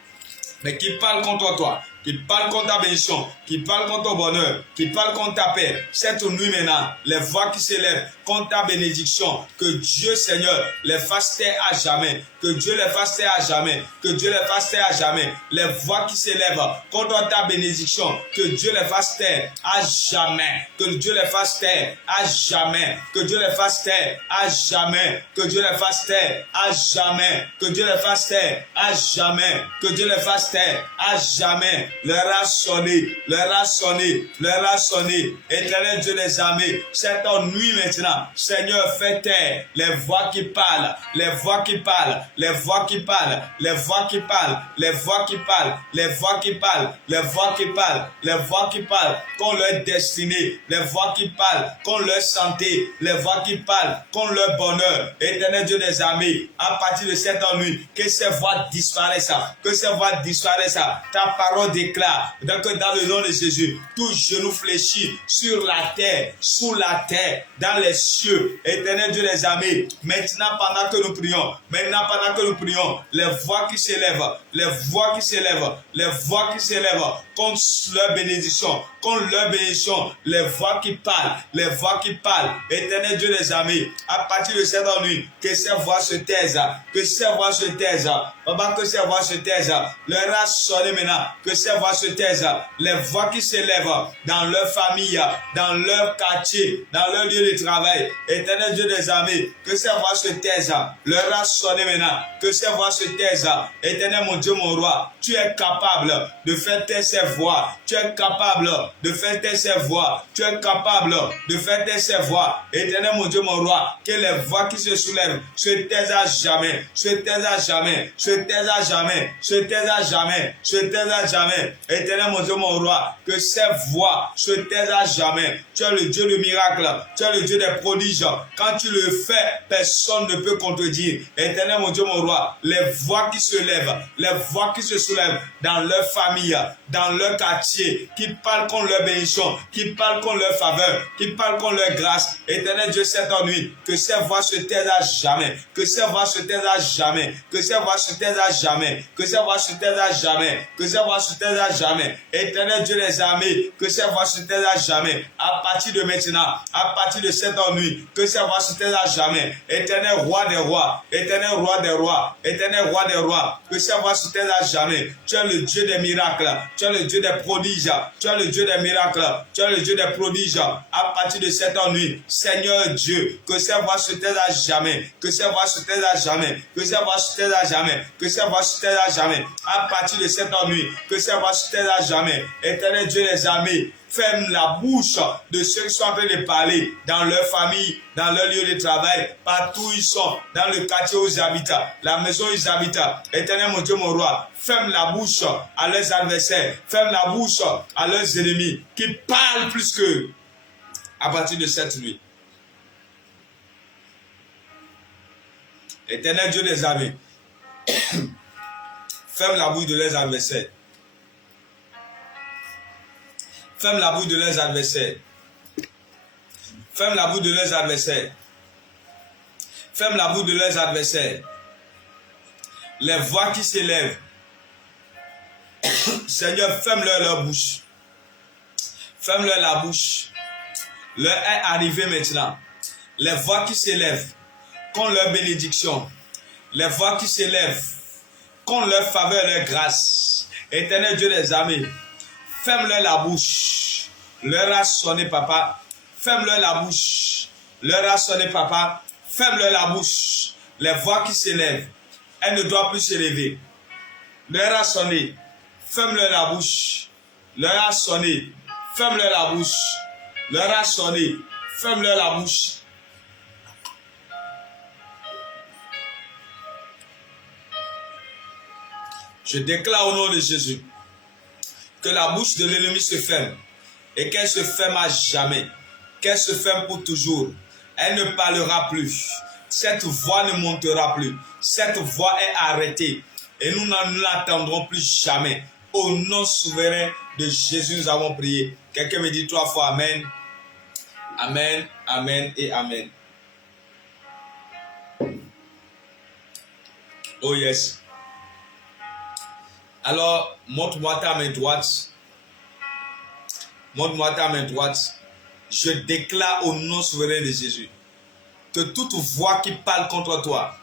mais qui parlent contre toi, qui parle contre ta bénédiction, qui parle contre ton bonheur, qui parle contre ta paix. Cette nuit maintenant, les voix qui s'élèvent contre ta bénédiction, que Dieu Seigneur les fasse taire à jamais, que Dieu les fasse taire à jamais, que Dieu les fasse taire à jamais. Les voix qui s'élèvent contre ta bénédiction, que Dieu les fasse taire à jamais, que Dieu les fasse taire à jamais, que Dieu les fasse taire à jamais, que Dieu les fasse taire à jamais, que Dieu les fasse taire à jamais, que Dieu les fasse taire à jamais. L'heure a sonné, l'heure a sonné, l'heure a sonné. Éternel Dieu des armées, cette nuit maintenant, Seigneur, fais taire les voix qui parlent, les voix qui parlent, les voix qui parlent, les voix qui parlent, les voix qui parlent, les voix qui parlent, les voix qui parlent, les voix qui parlent, qu'on leur destinée, les voix qui parlent, qu'on leur santé, les voix qui parlent, qu'on leur bonheur. Éternel Dieu des armées, à partir de cette nuit, que ces voix disparaissent, que ces voix disparaissent. Ta parole déclare que dans le nom de Jésus, tout genou fléchit sur la terre, sous la terre, dans les cieux. Éternel Dieu des armées, maintenant pendant que nous prions, les voix qui s'élèvent, les voix qui s'élèvent, les voix qui s'élèvent contre leur bénédiction, les voix qui parlent, les voix qui parlent. Éternel Dieu des armées, à partir de cette nuit, que ces voix se taisent, que ces voix se taisent, papa, que ces voix se taisent. Leur a sonné maintenant, que ces voix se taisent, les voix qui s'élèvent dans leur famille, dans leur quartier, dans leur lieu de travail. Éternel Dieu des armées, que ces voix se taisent, leur a sonné maintenant, que ces voix se taisent. Éternel mon Dieu, mon roi, tu es capable de faire taire ces voix, tu es capable de faire taire ces voix, tu es capable de faire taire ces voix. Éternel mon Dieu, mon roi, que les voix qui se soulèvent se taisent à jamais, se taisent à jamais, se taisent à jamais, se taisent à jamais, se taisent à jamais. Éternel mon Dieu, mon roi, que ces voix se taisent à jamais. Tu es le Dieu du miracle, tu es le Dieu des prodiges. Quand tu le fais, personne ne peut contredire. Éternel mon Dieu, mon roi, les voix qui se lèvent, les voix qui se soulèvent dans leur famille, dans leur quartier, qui parlent contre leur bénédiction, qui parlent contre leur faveur, qui parlent contre leur grâce. Éternel Dieu, cette nuit, que ces voix se taisent à jamais, que ces voix se taisent à jamais, que ces voix se taisent à jamais, que ces voix se taisent à jamais, que ces voix se taisent à jamais. Éternel Dieu des armées, que ces voix se taisent à jamais. À partir de maintenant, à partir de cette nuit, que ces voix se taisent à jamais. Éternel roi des rois, éternel roi des rois, éternel roi des rois, que ces voix se taisent à jamais. Tu es le Dieu des miracles, tu es le Dieu des prodiges, tu es le Dieu des miracles, tu es le Dieu des prodiges. À partir de cette nuit, Seigneur Dieu, que ces voix se taisent à jamais, que ces voix se taisent à jamais, que ces voix se taisent à jamais, que ces voix se taisent à jamais. À partir de cette nuit, que ces voix se taisent à jamais. Éternel Dieu des armées, ferme la bouche de ceux qui sont en train de parler dans leur famille, dans leur lieu de travail, partout où ils sont, dans le quartier où ils habitent, la maison où ils habitent. Éternel mon Dieu, mon roi, ferme la bouche à leurs adversaires, ferme la bouche à leurs ennemis qui parlent plus qu'eux. À partir de cette nuit, Éternel Dieu des armées, ferme la bouche de leurs adversaires. Ferme la bouche de leurs adversaires. Ferme la bouche de leurs adversaires. Ferme la bouche de leurs adversaires. Les voix qui s'élèvent. Seigneur, ferme-leur leur bouche. Ferme-leur la bouche. L'heure est arrivée maintenant. Les voix qui s'élèvent contre leur bénédiction. Les voix qui s'élèvent contre leur faveur et leur grâce. Éternel Dieu des armées, ferme-leur la bouche. L'heure a sonné, papa. Ferme-leur la bouche. L'heure a sonné, papa. Ferme-leur la bouche. Les voix qui s'élèvent, elles ne doivent plus s'élever. L'heure a sonné. Ferme-leur la bouche. L'heure a sonné. Ferme-leur la bouche. L'heure a sonné. Ferme-leur la bouche. Je déclare au nom de Jésus que la bouche de l'ennemi se ferme et qu'elle se ferme à jamais, qu'elle se ferme pour toujours. Elle ne parlera plus. Cette voix ne montera plus. Cette voix est arrêtée et nous n'en l'attendrons plus jamais. Au nom souverain de Jésus, nous avons prié. Quelqu'un me dit 3 fois Amen. Amen, Amen et Amen. Oh yes. Alors, montre-moi ta main droite. Montre-moi ta main droite. Je déclare au nom souverain de Jésus que toute voix qui parle contre toi,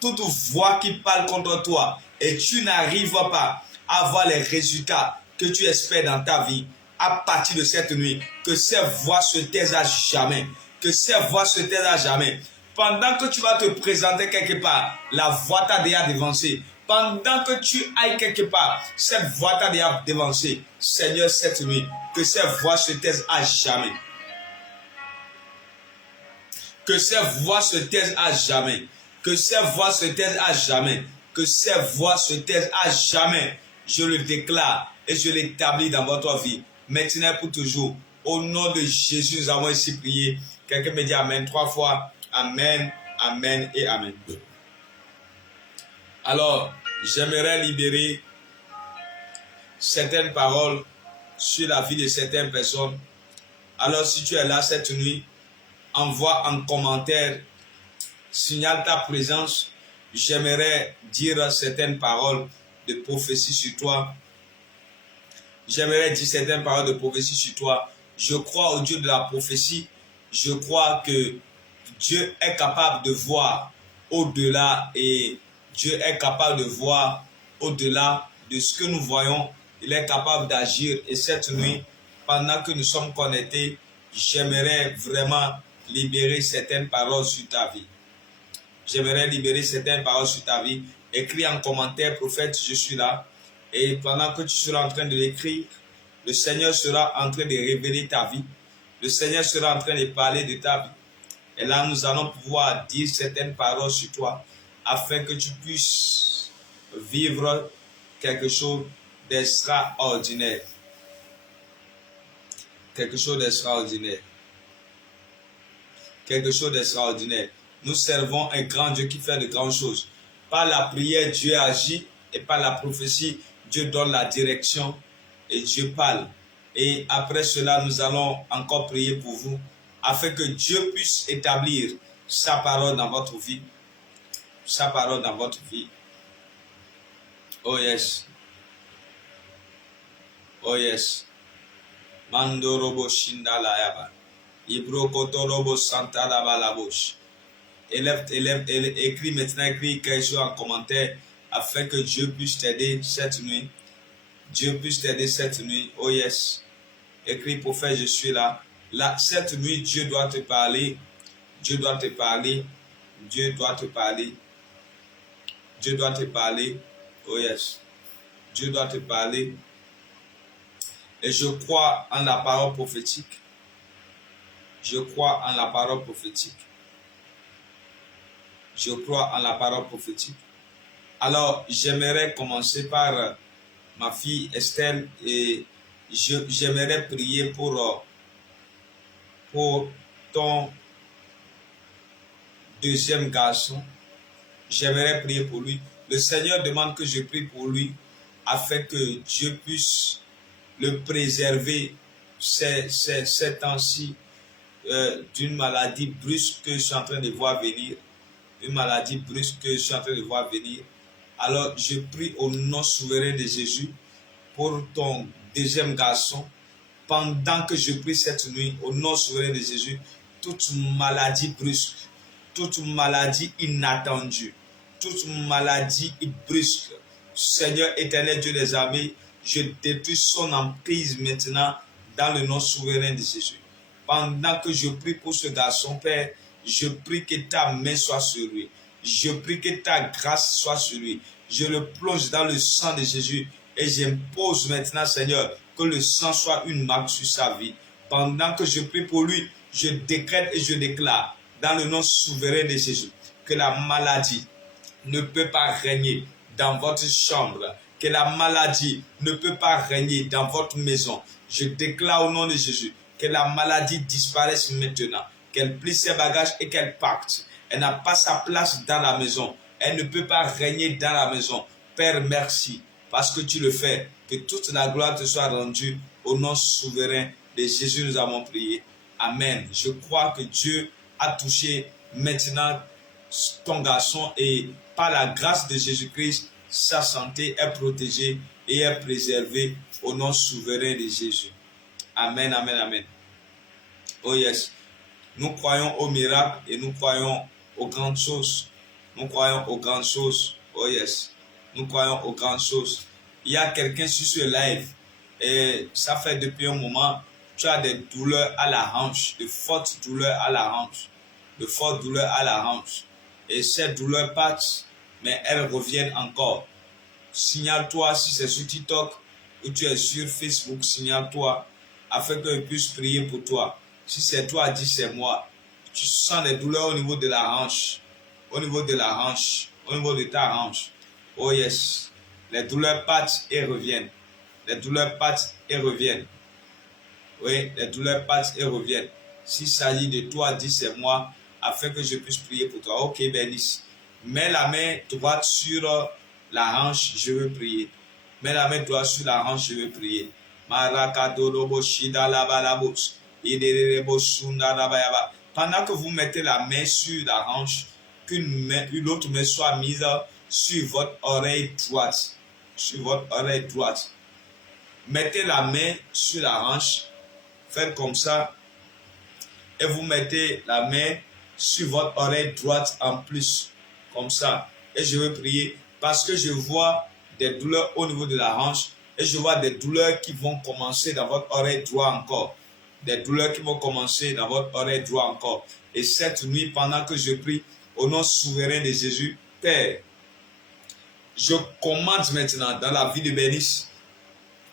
toute voix qui parle contre toi, et tu n'arrives pas à avoir les résultats que tu espères dans ta vie, à partir de cette nuit, que ces voix se taisent à jamais. Que ces voix se taisent à jamais. Pendant que tu vas te présenter quelque part, la voix t'a déjà devancé. Pendant que tu ailles quelque part, cette voix t'a déjà devancé. Seigneur, cette nuit, que cette voix se taise à jamais. Que cette voix se taise à jamais. Que cette voix se taise à jamais. Que cette voix se taise à jamais. Je le déclare et je l'établis dans votre vie. Maintenant et pour toujours. Au nom de Jésus, nous avons ici prié. Quelqu'un me dit Amen 3 fois. Amen, Amen et Amen. Alors, j'aimerais libérer certaines paroles sur la vie de certaines personnes. Alors, si tu es là cette nuit, envoie en commentaire, signale ta présence. J'aimerais dire certaines paroles de prophétie sur toi. J'aimerais dire certaines paroles de prophétie sur toi. Je crois au Dieu de la prophétie. Je crois que Dieu est capable de voir au-delà et Dieu est capable de voir au-delà de ce que nous voyons. Il est capable d'agir. Et cette nuit, pendant que nous sommes connectés, j'aimerais vraiment libérer certaines paroles sur ta vie. J'aimerais libérer certaines paroles sur ta vie. Écris en commentaire, prophète, je suis là. Et pendant que tu seras en train de l'écrire, le Seigneur sera en train de révéler ta vie. Le Seigneur sera en train de parler de ta vie. Et là, nous allons pouvoir dire certaines paroles sur toi afin que tu puisses vivre quelque chose d'extraordinaire. Quelque chose d'extraordinaire. Quelque chose d'extraordinaire. Nous servons un grand Dieu qui fait de grandes choses. Par la prière, Dieu agit et par la prophétie, Dieu donne la direction et Dieu parle. Et après cela, nous allons encore prier pour vous afin que Dieu puisse établir sa parole dans votre vie. Sa parole dans votre vie. Oh yes. Oh yes. Mandorobo shindala yaba. Ibrokotorobo santala balabosh. Écris maintenant, écris quelque chose en commentaire afin que Dieu puisse t'aider cette nuit. Dieu puisse t'aider cette nuit. Oh yes. Écris, prophète, je suis là. Là, cette nuit, Dieu doit te parler. Dieu doit te parler. Dieu doit te parler. Dieu doit te parler. Oh yes. Dieu doit te parler. Et je crois en la parole prophétique. Je crois en la parole prophétique. Je crois en la parole prophétique. Alors, j'aimerais commencer par ma fille Estelle et j'aimerais prier pour ton deuxième garçon. J'aimerais prier pour lui. Le Seigneur demande que je prie pour lui afin que Dieu puisse le préserver ces temps-ci d'une maladie brusque que je suis en train de voir venir. Une maladie brusque que je suis en train de voir venir. Alors, je prie au nom souverain de Jésus pour ton deuxième garçon. Pendant que je prie cette nuit, au nom souverain de Jésus, toute maladie brusque, toute maladie inattendue, toute maladie brusque, Seigneur éternel Dieu des armées, je détruis son emprise maintenant dans le nom souverain de Jésus. Pendant que je prie pour ce garçon, Père, je prie que ta main soit sur lui. Je prie que ta grâce soit sur lui. Je le plonge dans le sang de Jésus et j'impose maintenant, Seigneur, que le sang soit une marque sur sa vie. Pendant que je prie pour lui, je décrète et je déclare dans le nom souverain de Jésus que la maladie ne peut pas régner dans votre chambre, que la maladie ne peut pas régner dans votre maison. Je déclare au nom de Jésus que la maladie disparaisse maintenant, qu'elle plie ses bagages et qu'elle parte. Elle n'a pas sa place dans la maison. Elle ne peut pas régner dans la maison. Père, merci parce que tu le fais. Que toute la gloire te soit rendue au nom souverain de Jésus. Nous avons prié. Amen. Je crois que Dieu a touché maintenant ton garçon et par la grâce de Jésus-Christ, sa santé est protégée et est préservée au nom souverain de Jésus. Amen, amen, amen. Oh yes. Nous croyons au miracle et nous croyons aux grandes choses. Nous croyons aux grandes choses. Oh yes. Nous croyons aux grandes choses. Il y a quelqu'un sur ce live et ça fait depuis un moment, tu as des douleurs à la hanche, de fortes douleurs à la hanche, de fortes douleurs à la hanche. Et ces douleurs partent, mais elles reviennent encore. signale-toi si c'est sur TikTok ou tu es sur Facebook, signale-toi afin que je puisse prier pour toi. Si c'est toi, dis c'est moi. Tu sens des douleurs au niveau de la hanche, au niveau de la hanche, au niveau de ta hanche. Oh yes, les douleurs partent et reviennent. Les douleurs partent et reviennent. Oui, les douleurs partent et reviennent. S'il s'agit de toi, dis c'est moi, afin que je puisse prier pour toi. Ok, Bénice. Mets la main droite sur la hanche, je veux prier. Mets la main droite sur la hanche, je veux prier. Pendant que vous mettez la main sur la hanche, une autre main soit mise sur votre oreille droite. Sur votre oreille droite. Mettez la main sur la hanche. Faites comme ça. Et vous mettez la main sur votre oreille droite en plus. Comme ça. Et je veux prier parce que je vois des douleurs au niveau de la hanche. Et je vois des douleurs qui vont commencer dans votre oreille droite encore. Des douleurs qui vont commencer dans votre oreille droite encore. Et cette nuit, pendant que je prie, au nom souverain de Jésus, Père, je commande maintenant dans la vie de Bénice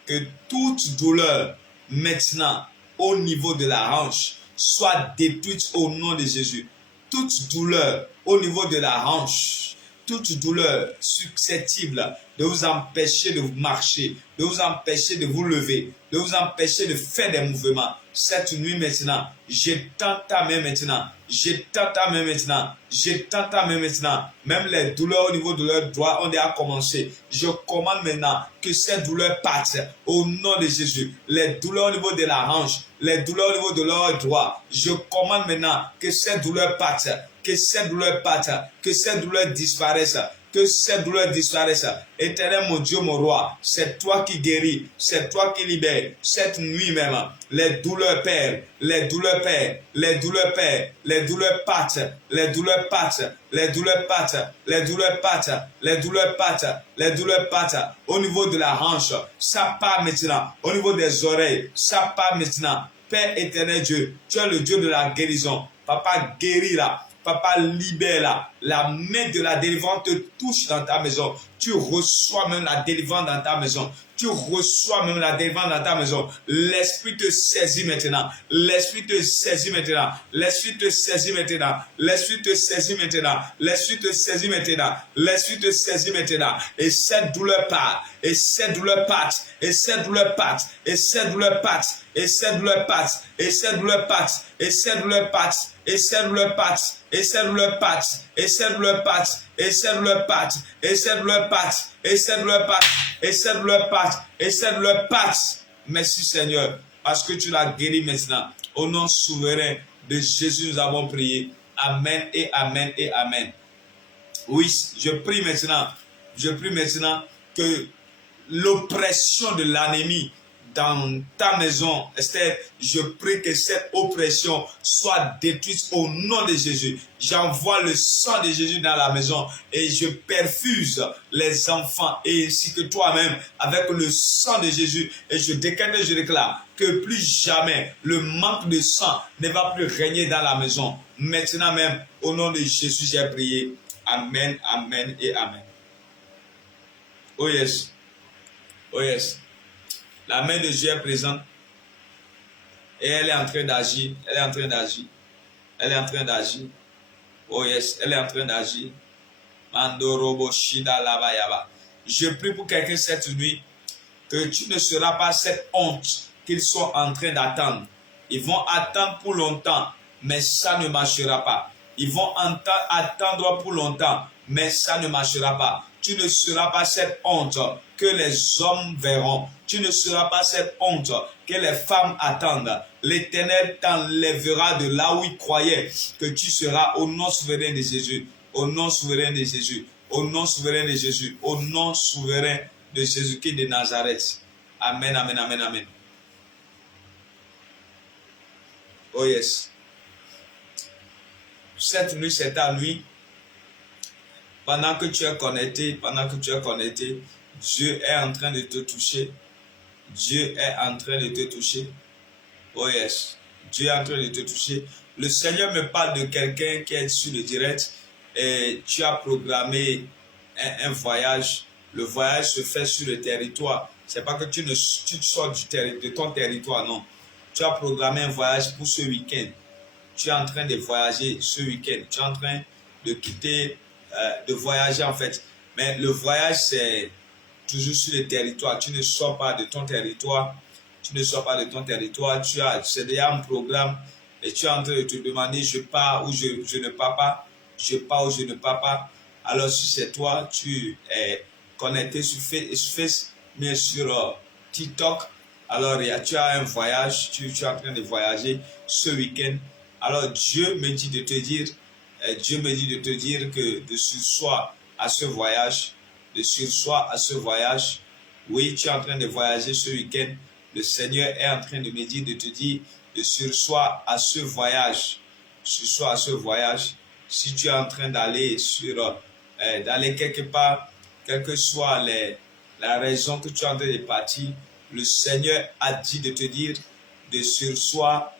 que toute douleur maintenant au niveau de la hanche soit détruite au nom de Jésus. Toute douleur au niveau de la hanche, toute douleur susceptible de vous empêcher de marcher, de vous empêcher de vous lever, de vous empêcher de faire des mouvements. Cette nuit maintenant, j'étends ta main maintenant, j'étends ta main maintenant, j'étends ta main maintenant. Même les douleurs au niveau de leur doigt ont déjà commencé. Je commande maintenant que ces douleurs partent au nom de Jésus. Les douleurs au niveau de la hanche, les douleurs au niveau de leur droit, je commande maintenant que ces douleurs partent, que ces douleurs partent, que ces douleurs disparaissent, que ces douleurs disparaissent. Éternel mon Dieu, mon roi, c'est toi qui guéris, c'est toi qui libères. Cette nuit même, les douleurs perdent, les douleurs perdent, les douleurs perdent, les douleurs partent, les douleurs partent, les douleurs partent, les douleurs partent, les douleurs partent, les douleurs partent. Au niveau de la hanche, ça part maintenant. Au niveau des oreilles, ça part maintenant. Père éternel Dieu, tu es le Dieu de la guérison. Papa, guéris-la. Papa, libère-la. La main de la délivrance te touche dans ta maison. Tu reçois même la délivrance dans ta maison. Tu reçois même la délivrance dans ta maison. L'Esprit te saisit maintenant. L'Esprit te saisit maintenant. L'Esprit te saisit maintenant. L'Esprit te saisit maintenant. L'Esprit te saisit maintenant. L'Esprit te saisit maintenant. Et cette douleur part. Et cette douleur part. Et cette douleur part. Et cette douleur part. Et cette douleur part. Et cette douleur part. Et cette douleur part. Et cette douleur part. Et cette douleur part. Et cette douleur part. Et cette douleur part. Et cette douleur part. Et cette douleur part. Et cette douleur part. Et cette douleur part. Merci Seigneur, parce que tu l'as guéri maintenant. Au nom souverain de Jésus, nous avons prié. Amen et amen et amen. Oui, je prie maintenant que l'oppression de l'ennemi dans ta maison, Esther, je prie que cette oppression soit détruite au nom de Jésus. J'envoie le sang de Jésus dans la maison et je perfuse les enfants et ainsi que toi-même avec le sang de Jésus. Et je déclare et je déclare que plus jamais le manque de sang ne va plus régner dans la maison. Maintenant même, au nom de Jésus, j'ai prié. Amen, amen et amen. Oh yes. Oh yes. La main de Dieu est présente et elle est en train d'agir. Elle est en train d'agir. Elle est en train d'agir. Oh yes, elle est en train d'agir. Je prie pour quelqu'un cette nuit que tu ne seras pas cette honte qu'ils sont en train d'attendre. Ils vont attendre pour longtemps, mais ça ne marchera pas. Ils vont attendre pour longtemps, mais ça ne marchera pas. Tu ne seras pas cette honte que les hommes verront. Tu ne seras pas cette honte que les femmes attendent. L'Éternel t'enlèvera de là où il croyait que tu seras au nom souverain de Jésus. Au nom souverain de Jésus. Au nom souverain de Jésus. Au nom souverain de Jésus-Christ de Nazareth. Amen, amen, amen, amen. Oh yes. Cette nuit, c'est ta nuit. Pendant que tu es connecté, Dieu est en train de te toucher. Dieu est en train de te toucher. Oh yes. Dieu est en train de te toucher. Le Seigneur me parle de quelqu'un qui est sur le direct et tu as programmé un voyage Le voyage se fait sur le territoire. C'est pas que tu sors de ton territoire, non. Tu as programmé un voyage pour ce week-end. Tu es en train de voyager ce week-end. Tu es en train de quitter, de voyager en fait. Mais le voyage, c'est toujours sur le territoire. Tu ne sors pas de ton territoire. Tu ne sors pas de ton territoire. C'est déjà un programme et tu es en train de te demander, je pars ou je ne pars pas. Je pars ou je ne pars pas. Alors si c'est toi, tu es connecté sur Facebook, mais sur TikTok. Alors tu as un voyage, tu es en train de voyager ce week-end. Alors Dieu me dit de te dire, que de sursoir à ce voyage, oui, tu es en train de voyager ce week-end. Le Seigneur est en train de me dire, de te dire, de sursoir à ce voyage. Sursoir à ce voyage. Si tu es en train d'aller d'aller quelque part, quelle que soit la raison que tu es en train de partir, le Seigneur a dit de te dire de sursoir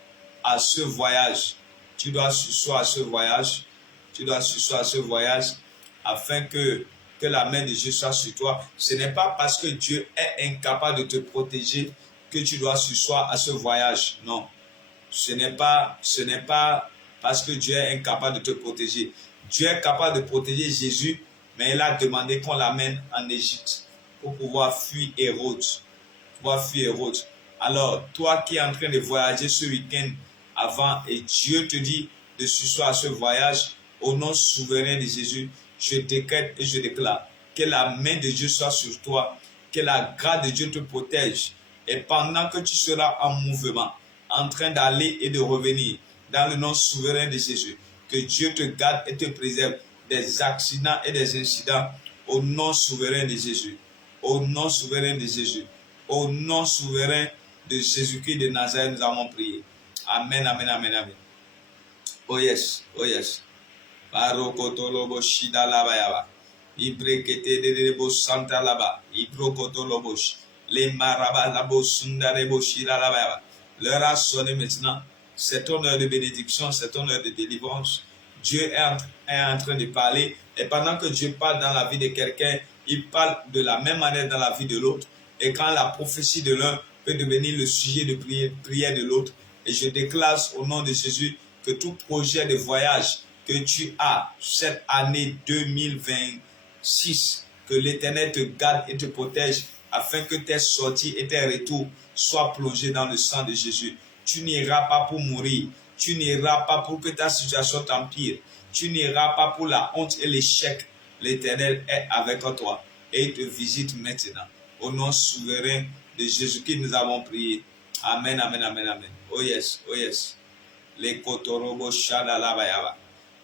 à ce voyage. Tu dois sursoir à ce voyage. Tu dois sursoir à ce voyage afin que la main de Dieu soit sur toi. Ce n'est pas parce que Dieu est incapable de te protéger que tu dois sursoir à ce voyage. Non. Ce n'est pas parce que Dieu est incapable de te protéger. Dieu est capable de protéger Jésus, mais il a demandé qu'on l'amène en Égypte pour pouvoir fuir Hérode. Alors, toi qui es en train de voyager ce week-end avant et Dieu te dit de sursoir à ce voyage, au nom souverain de Jésus, je décrète et je déclare que la main de Dieu soit sur toi, que la grâce de Dieu te protège. Et pendant que tu seras en mouvement, en train d'aller et de revenir, dans le nom souverain de Jésus, que Dieu te garde et te préserve des accidents et des incidents au nom souverain de Jésus. Au nom souverain de Jésus. Au nom souverain de Jésus-Christ de Nazareth, nous avons prié. Amen, amen, amen, amen. Oh yes, oh yes. Barokotolobo shida labayaba. Ibrekete de santa laba. Ibrokotolobosh. Les maraba labo sundarebo shida labayaba. L'heure a sonné maintenant. C'est ton heure de bénédiction, c'est ton heure de délivrance. Dieu est en train de parler. Et pendant que Dieu parle dans la vie de quelqu'un, il parle de la même manière dans la vie de l'autre. Et quand la prophétie de l'un peut devenir le sujet de prière de l'autre. Et je déclare au nom de Jésus que tout projet de voyage que tu as cette année 2026, que l'Éternel te garde et te protège afin que tes sorties et tes retours soient plongés dans le sang de Jésus. Tu n'iras pas pour mourir. Tu n'iras pas pour que ta situation t'empire. Tu n'iras pas pour la honte et l'échec. L'Éternel est avec toi et il te visite maintenant. Au nom souverain de Jésus-Christ, nous avons prié. Amen, amen, amen, amen. Oh yes, oh yes. Les kotorobo shada laba yaba.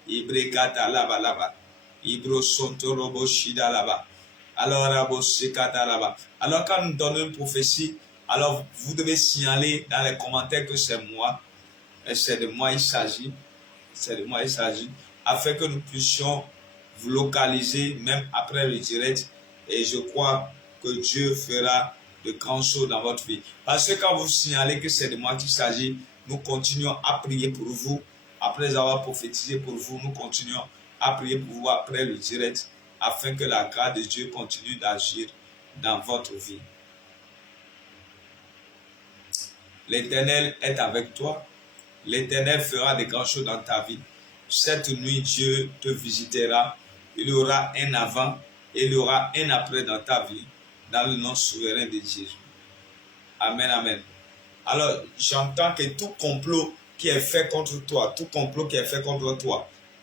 Ibrekata laba laba. Ibro sontorobo shida laba. Alors, quand nous donnons une prophétie, alors vous devez signaler dans les commentaires que c'est moi. Et c'est de moi il s'agit. C'est de moi il s'agit. Afin que nous puissions vous localiser même après le direct. Et je crois que Dieu fera de grandes choses dans votre vie. Parce que quand vous signalez que c'est de moi qu'il s'agit, nous continuons à prier pour vous. Après avoir prophétisé pour vous, nous continuons à prier pour vous après le direct, afin que la grâce de Dieu continue d'agir dans votre vie. L'Éternel est avec toi. L'Éternel fera de grandes choses dans ta vie. Cette nuit, Dieu te visitera. Il y aura un avant et il y aura un après dans ta vie, dans le nom souverain de Jésus. Amen, amen. Alors, j'entends que tout complot qui est fait contre toi,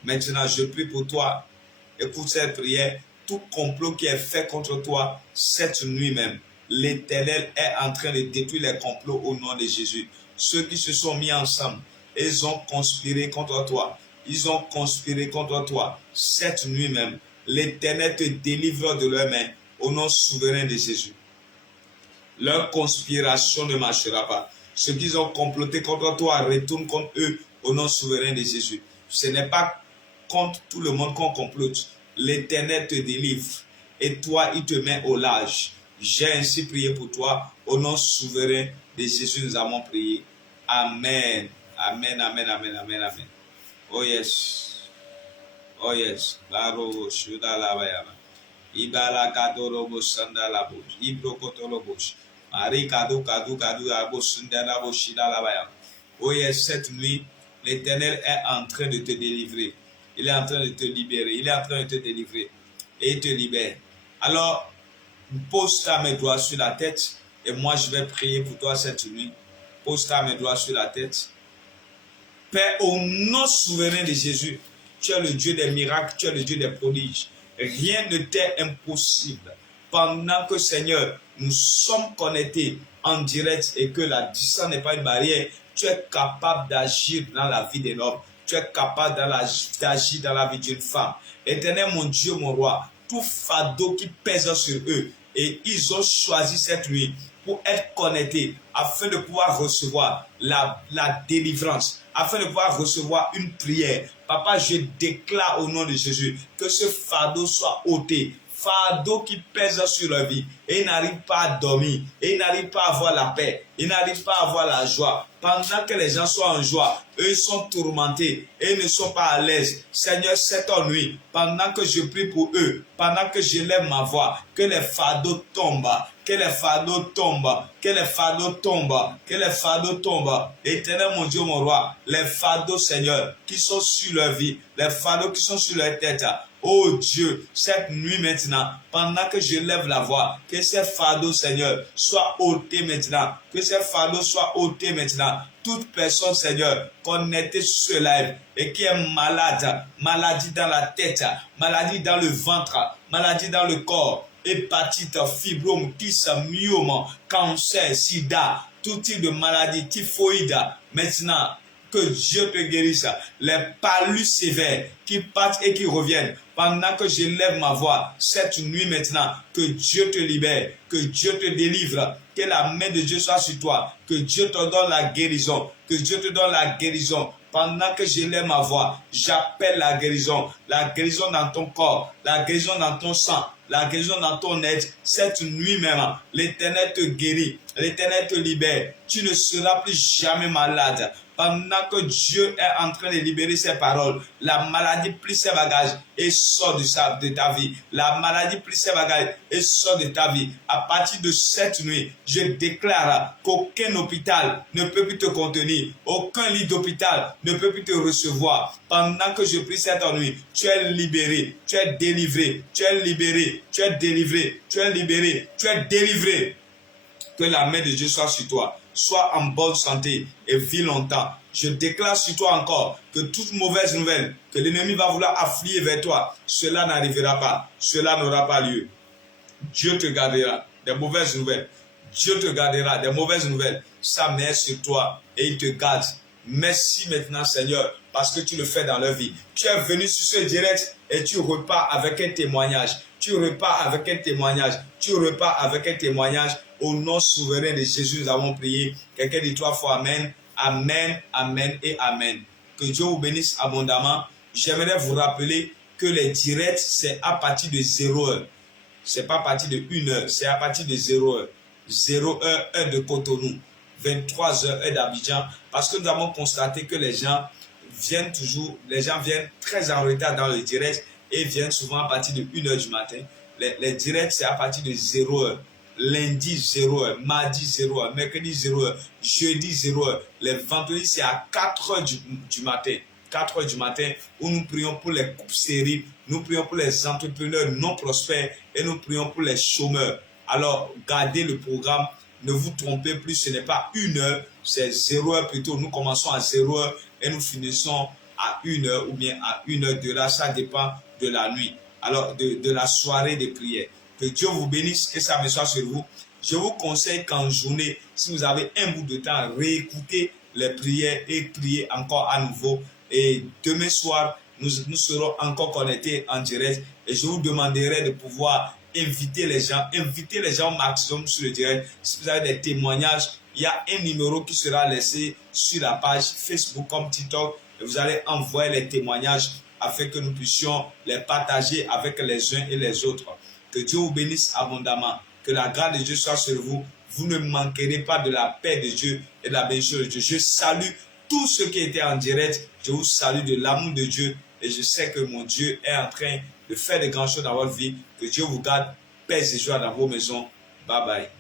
maintenant je prie pour toi, écoute cette prière, tout complot qui est fait contre toi cette nuit même, l'Éternel est en train de détruire les complots au nom de Jésus. Ceux qui se sont mis ensemble, ils ont conspiré contre toi. Cette nuit même, l'Éternel te délivre de leurs mains au nom souverain de Jésus. Leur conspiration ne marchera pas. Ceux qui ont comploté contre toi retournent contre eux au nom souverain de Jésus. Ce n'est pas contre tout le monde qu'on complote. L'Éternel te délivre et toi, il te met au large. J'ai ainsi prié pour toi. Au nom souverain de Jésus, nous avons prié. Amen. Amen, amen, amen, amen, amen. Oh yes. Oh yes. Ibala kadorobo sandalabo. Ibrokotolobos. Marie kado abo sundarabo shidalabaya. Oh yes, cette nuit, l'Éternel est en train de te délivrer. Il est en train de te libérer. Il est en train de te délivrer. Et il te libère. Alors, pose ta main droite sur la tête. Et moi, je vais prier pour toi cette nuit. Pose ta main droite sur la tête. Père, au nom souverain de Jésus, tu es le Dieu des miracles, tu es le Dieu des prodiges. Rien ne t'est impossible. Pendant que, Seigneur, nous sommes connectés en direct et que la distance n'est pas une barrière, tu es capable d'agir dans la vie d'un homme. Tu es capable d'agir dans la vie d'une femme. Éternel, mon Dieu, mon roi, tout fardeau qui pèse sur eux, et ils ont choisi cette nuit pour être connectés afin de pouvoir recevoir la délivrance, afin de pouvoir recevoir une prière. Papa, je déclare au nom de Jésus que ce fardeau soit ôté. Fardeau qui pèse sur leur vie et ils n'arrivent pas à dormir, et ils n'arrivent pas à avoir la paix, ils n'arrivent pas à avoir la joie. Pendant que les gens sont en joie, eux sont tourmentés et ne sont pas à l'aise. Seigneur, cette nuit, pendant que je prie pour eux, pendant que je lève ma voix, que les fardeaux tombent, que les fardeaux tombent, que les fardeaux tombent, que les fardeaux tombent. Éternel mon Dieu, mon roi, les fardeaux, Seigneur, qui sont sur leur vie, les fardeaux qui sont sur leur tête. Oh Dieu, cette nuit maintenant, pendant que je lève la voix, que ces fardeaux, Seigneur, soient ôtés maintenant. Que ces fardeaux soient ôtés maintenant. Toute personne, Seigneur, connectée sur ce live et qui est malade, maladie dans la tête, maladie dans le ventre, maladie dans le corps, hépatite, fibrome, kyste, myome, cancer, sida, tout type de maladie, typhoïde, maintenant, que Dieu te guérisse. Les palus sévères qui partent et qui reviennent. Pendant que je lève ma voix cette nuit maintenant, que Dieu te libère, que Dieu te délivre, que la main de Dieu soit sur toi, que Dieu te donne la guérison, que Dieu te donne la guérison. Pendant que je lève ma voix, j'appelle la guérison dans ton corps, la guérison dans ton sang, la guérison dans ton être. Cette nuit même, l'Éternel te guérit, l'Éternel te libère. Tu ne seras plus jamais malade. Pendant que Dieu est en train de libérer ses paroles, la maladie plie ses bagages et sort de ta vie. La maladie plie ses bagages et sort de ta vie. À partir de cette nuit, je déclare qu'aucun hôpital ne peut plus te contenir. Aucun lit d'hôpital ne peut plus te recevoir. Pendant que je prie cette nuit, tu es libéré, tu es délivré, tu es libéré, tu es délivré, tu es libéré, tu es délivré. Que la main de Dieu soit sur toi. Sois en bonne santé et vis longtemps. Je déclare sur toi encore que toute mauvaise nouvelle que l'ennemi va vouloir affliger vers toi, cela n'arrivera pas. Cela n'aura pas lieu. Dieu te gardera des mauvaises nouvelles. Dieu te gardera des mauvaises nouvelles. Sa main est sur toi et il te garde. Merci maintenant, Seigneur, parce que tu le fais dans leur vie. Tu es venu sur ce direct et tu repars avec un témoignage. Tu repars avec un témoignage. Tu repars avec un témoignage. Au nom souverain de Jésus, nous avons prié. Quelqu'un dit 3 fois Amen, Amen, Amen et Amen. Que Dieu vous bénisse abondamment. J'aimerais vous rappeler que les directs, c'est à partir de 0 heure. Ce n'est pas à partir de 1 heure, c'est à partir de 0 heure. 0 heure, heure de Cotonou. 23 heures, heure d'Abidjan. Parce que nous avons constaté que les gens viennent très en retard dans le direct et viennent souvent à partir de 1 heure du matin. Les directs, c'est à partir de 0 heure. Lundi 0 heure, mardi 0 heure, mercredi 0 heure, jeudi 0 heure. Les vendredis, c'est à 4 heures du matin. 4 heures du matin, où nous prions pour les coupes stériles, nous prions pour les entrepreneurs non prospères et nous prions pour les chômeurs. Alors, gardez le programme, ne vous trompez plus, ce n'est pas 1 heure, c'est 0 heure plutôt. Nous commençons à 0 heure et nous finissons à 1 heure ou bien à 1 heure de là, ça dépend de la nuit. Alors, de la soirée de prière. Que Dieu vous bénisse, que ça me soit sur vous. Je vous conseille qu'en journée, si vous avez un bout de temps, réécoutez les prières et priez encore à nouveau. Et demain soir, nous serons encore connectés en direct. Et je vous demanderai de pouvoir inviter les gens au maximum sur le direct. Si vous avez des témoignages, il y a un numéro qui sera laissé sur la page Facebook comme TikTok. Et vous allez envoyer les témoignages afin que nous puissions les partager avec les uns et les autres. Que Dieu vous bénisse abondamment. Que la grâce de Dieu soit sur vous. Vous ne manquerez pas de la paix de Dieu et de la bénédiction de Dieu. Je salue tous ceux qui étaient en direct. Je vous salue de l'amour de Dieu. Et je sais que mon Dieu est en train de faire de grandes choses dans votre vie. Que Dieu vous garde, paix et joie dans vos maisons. Bye bye.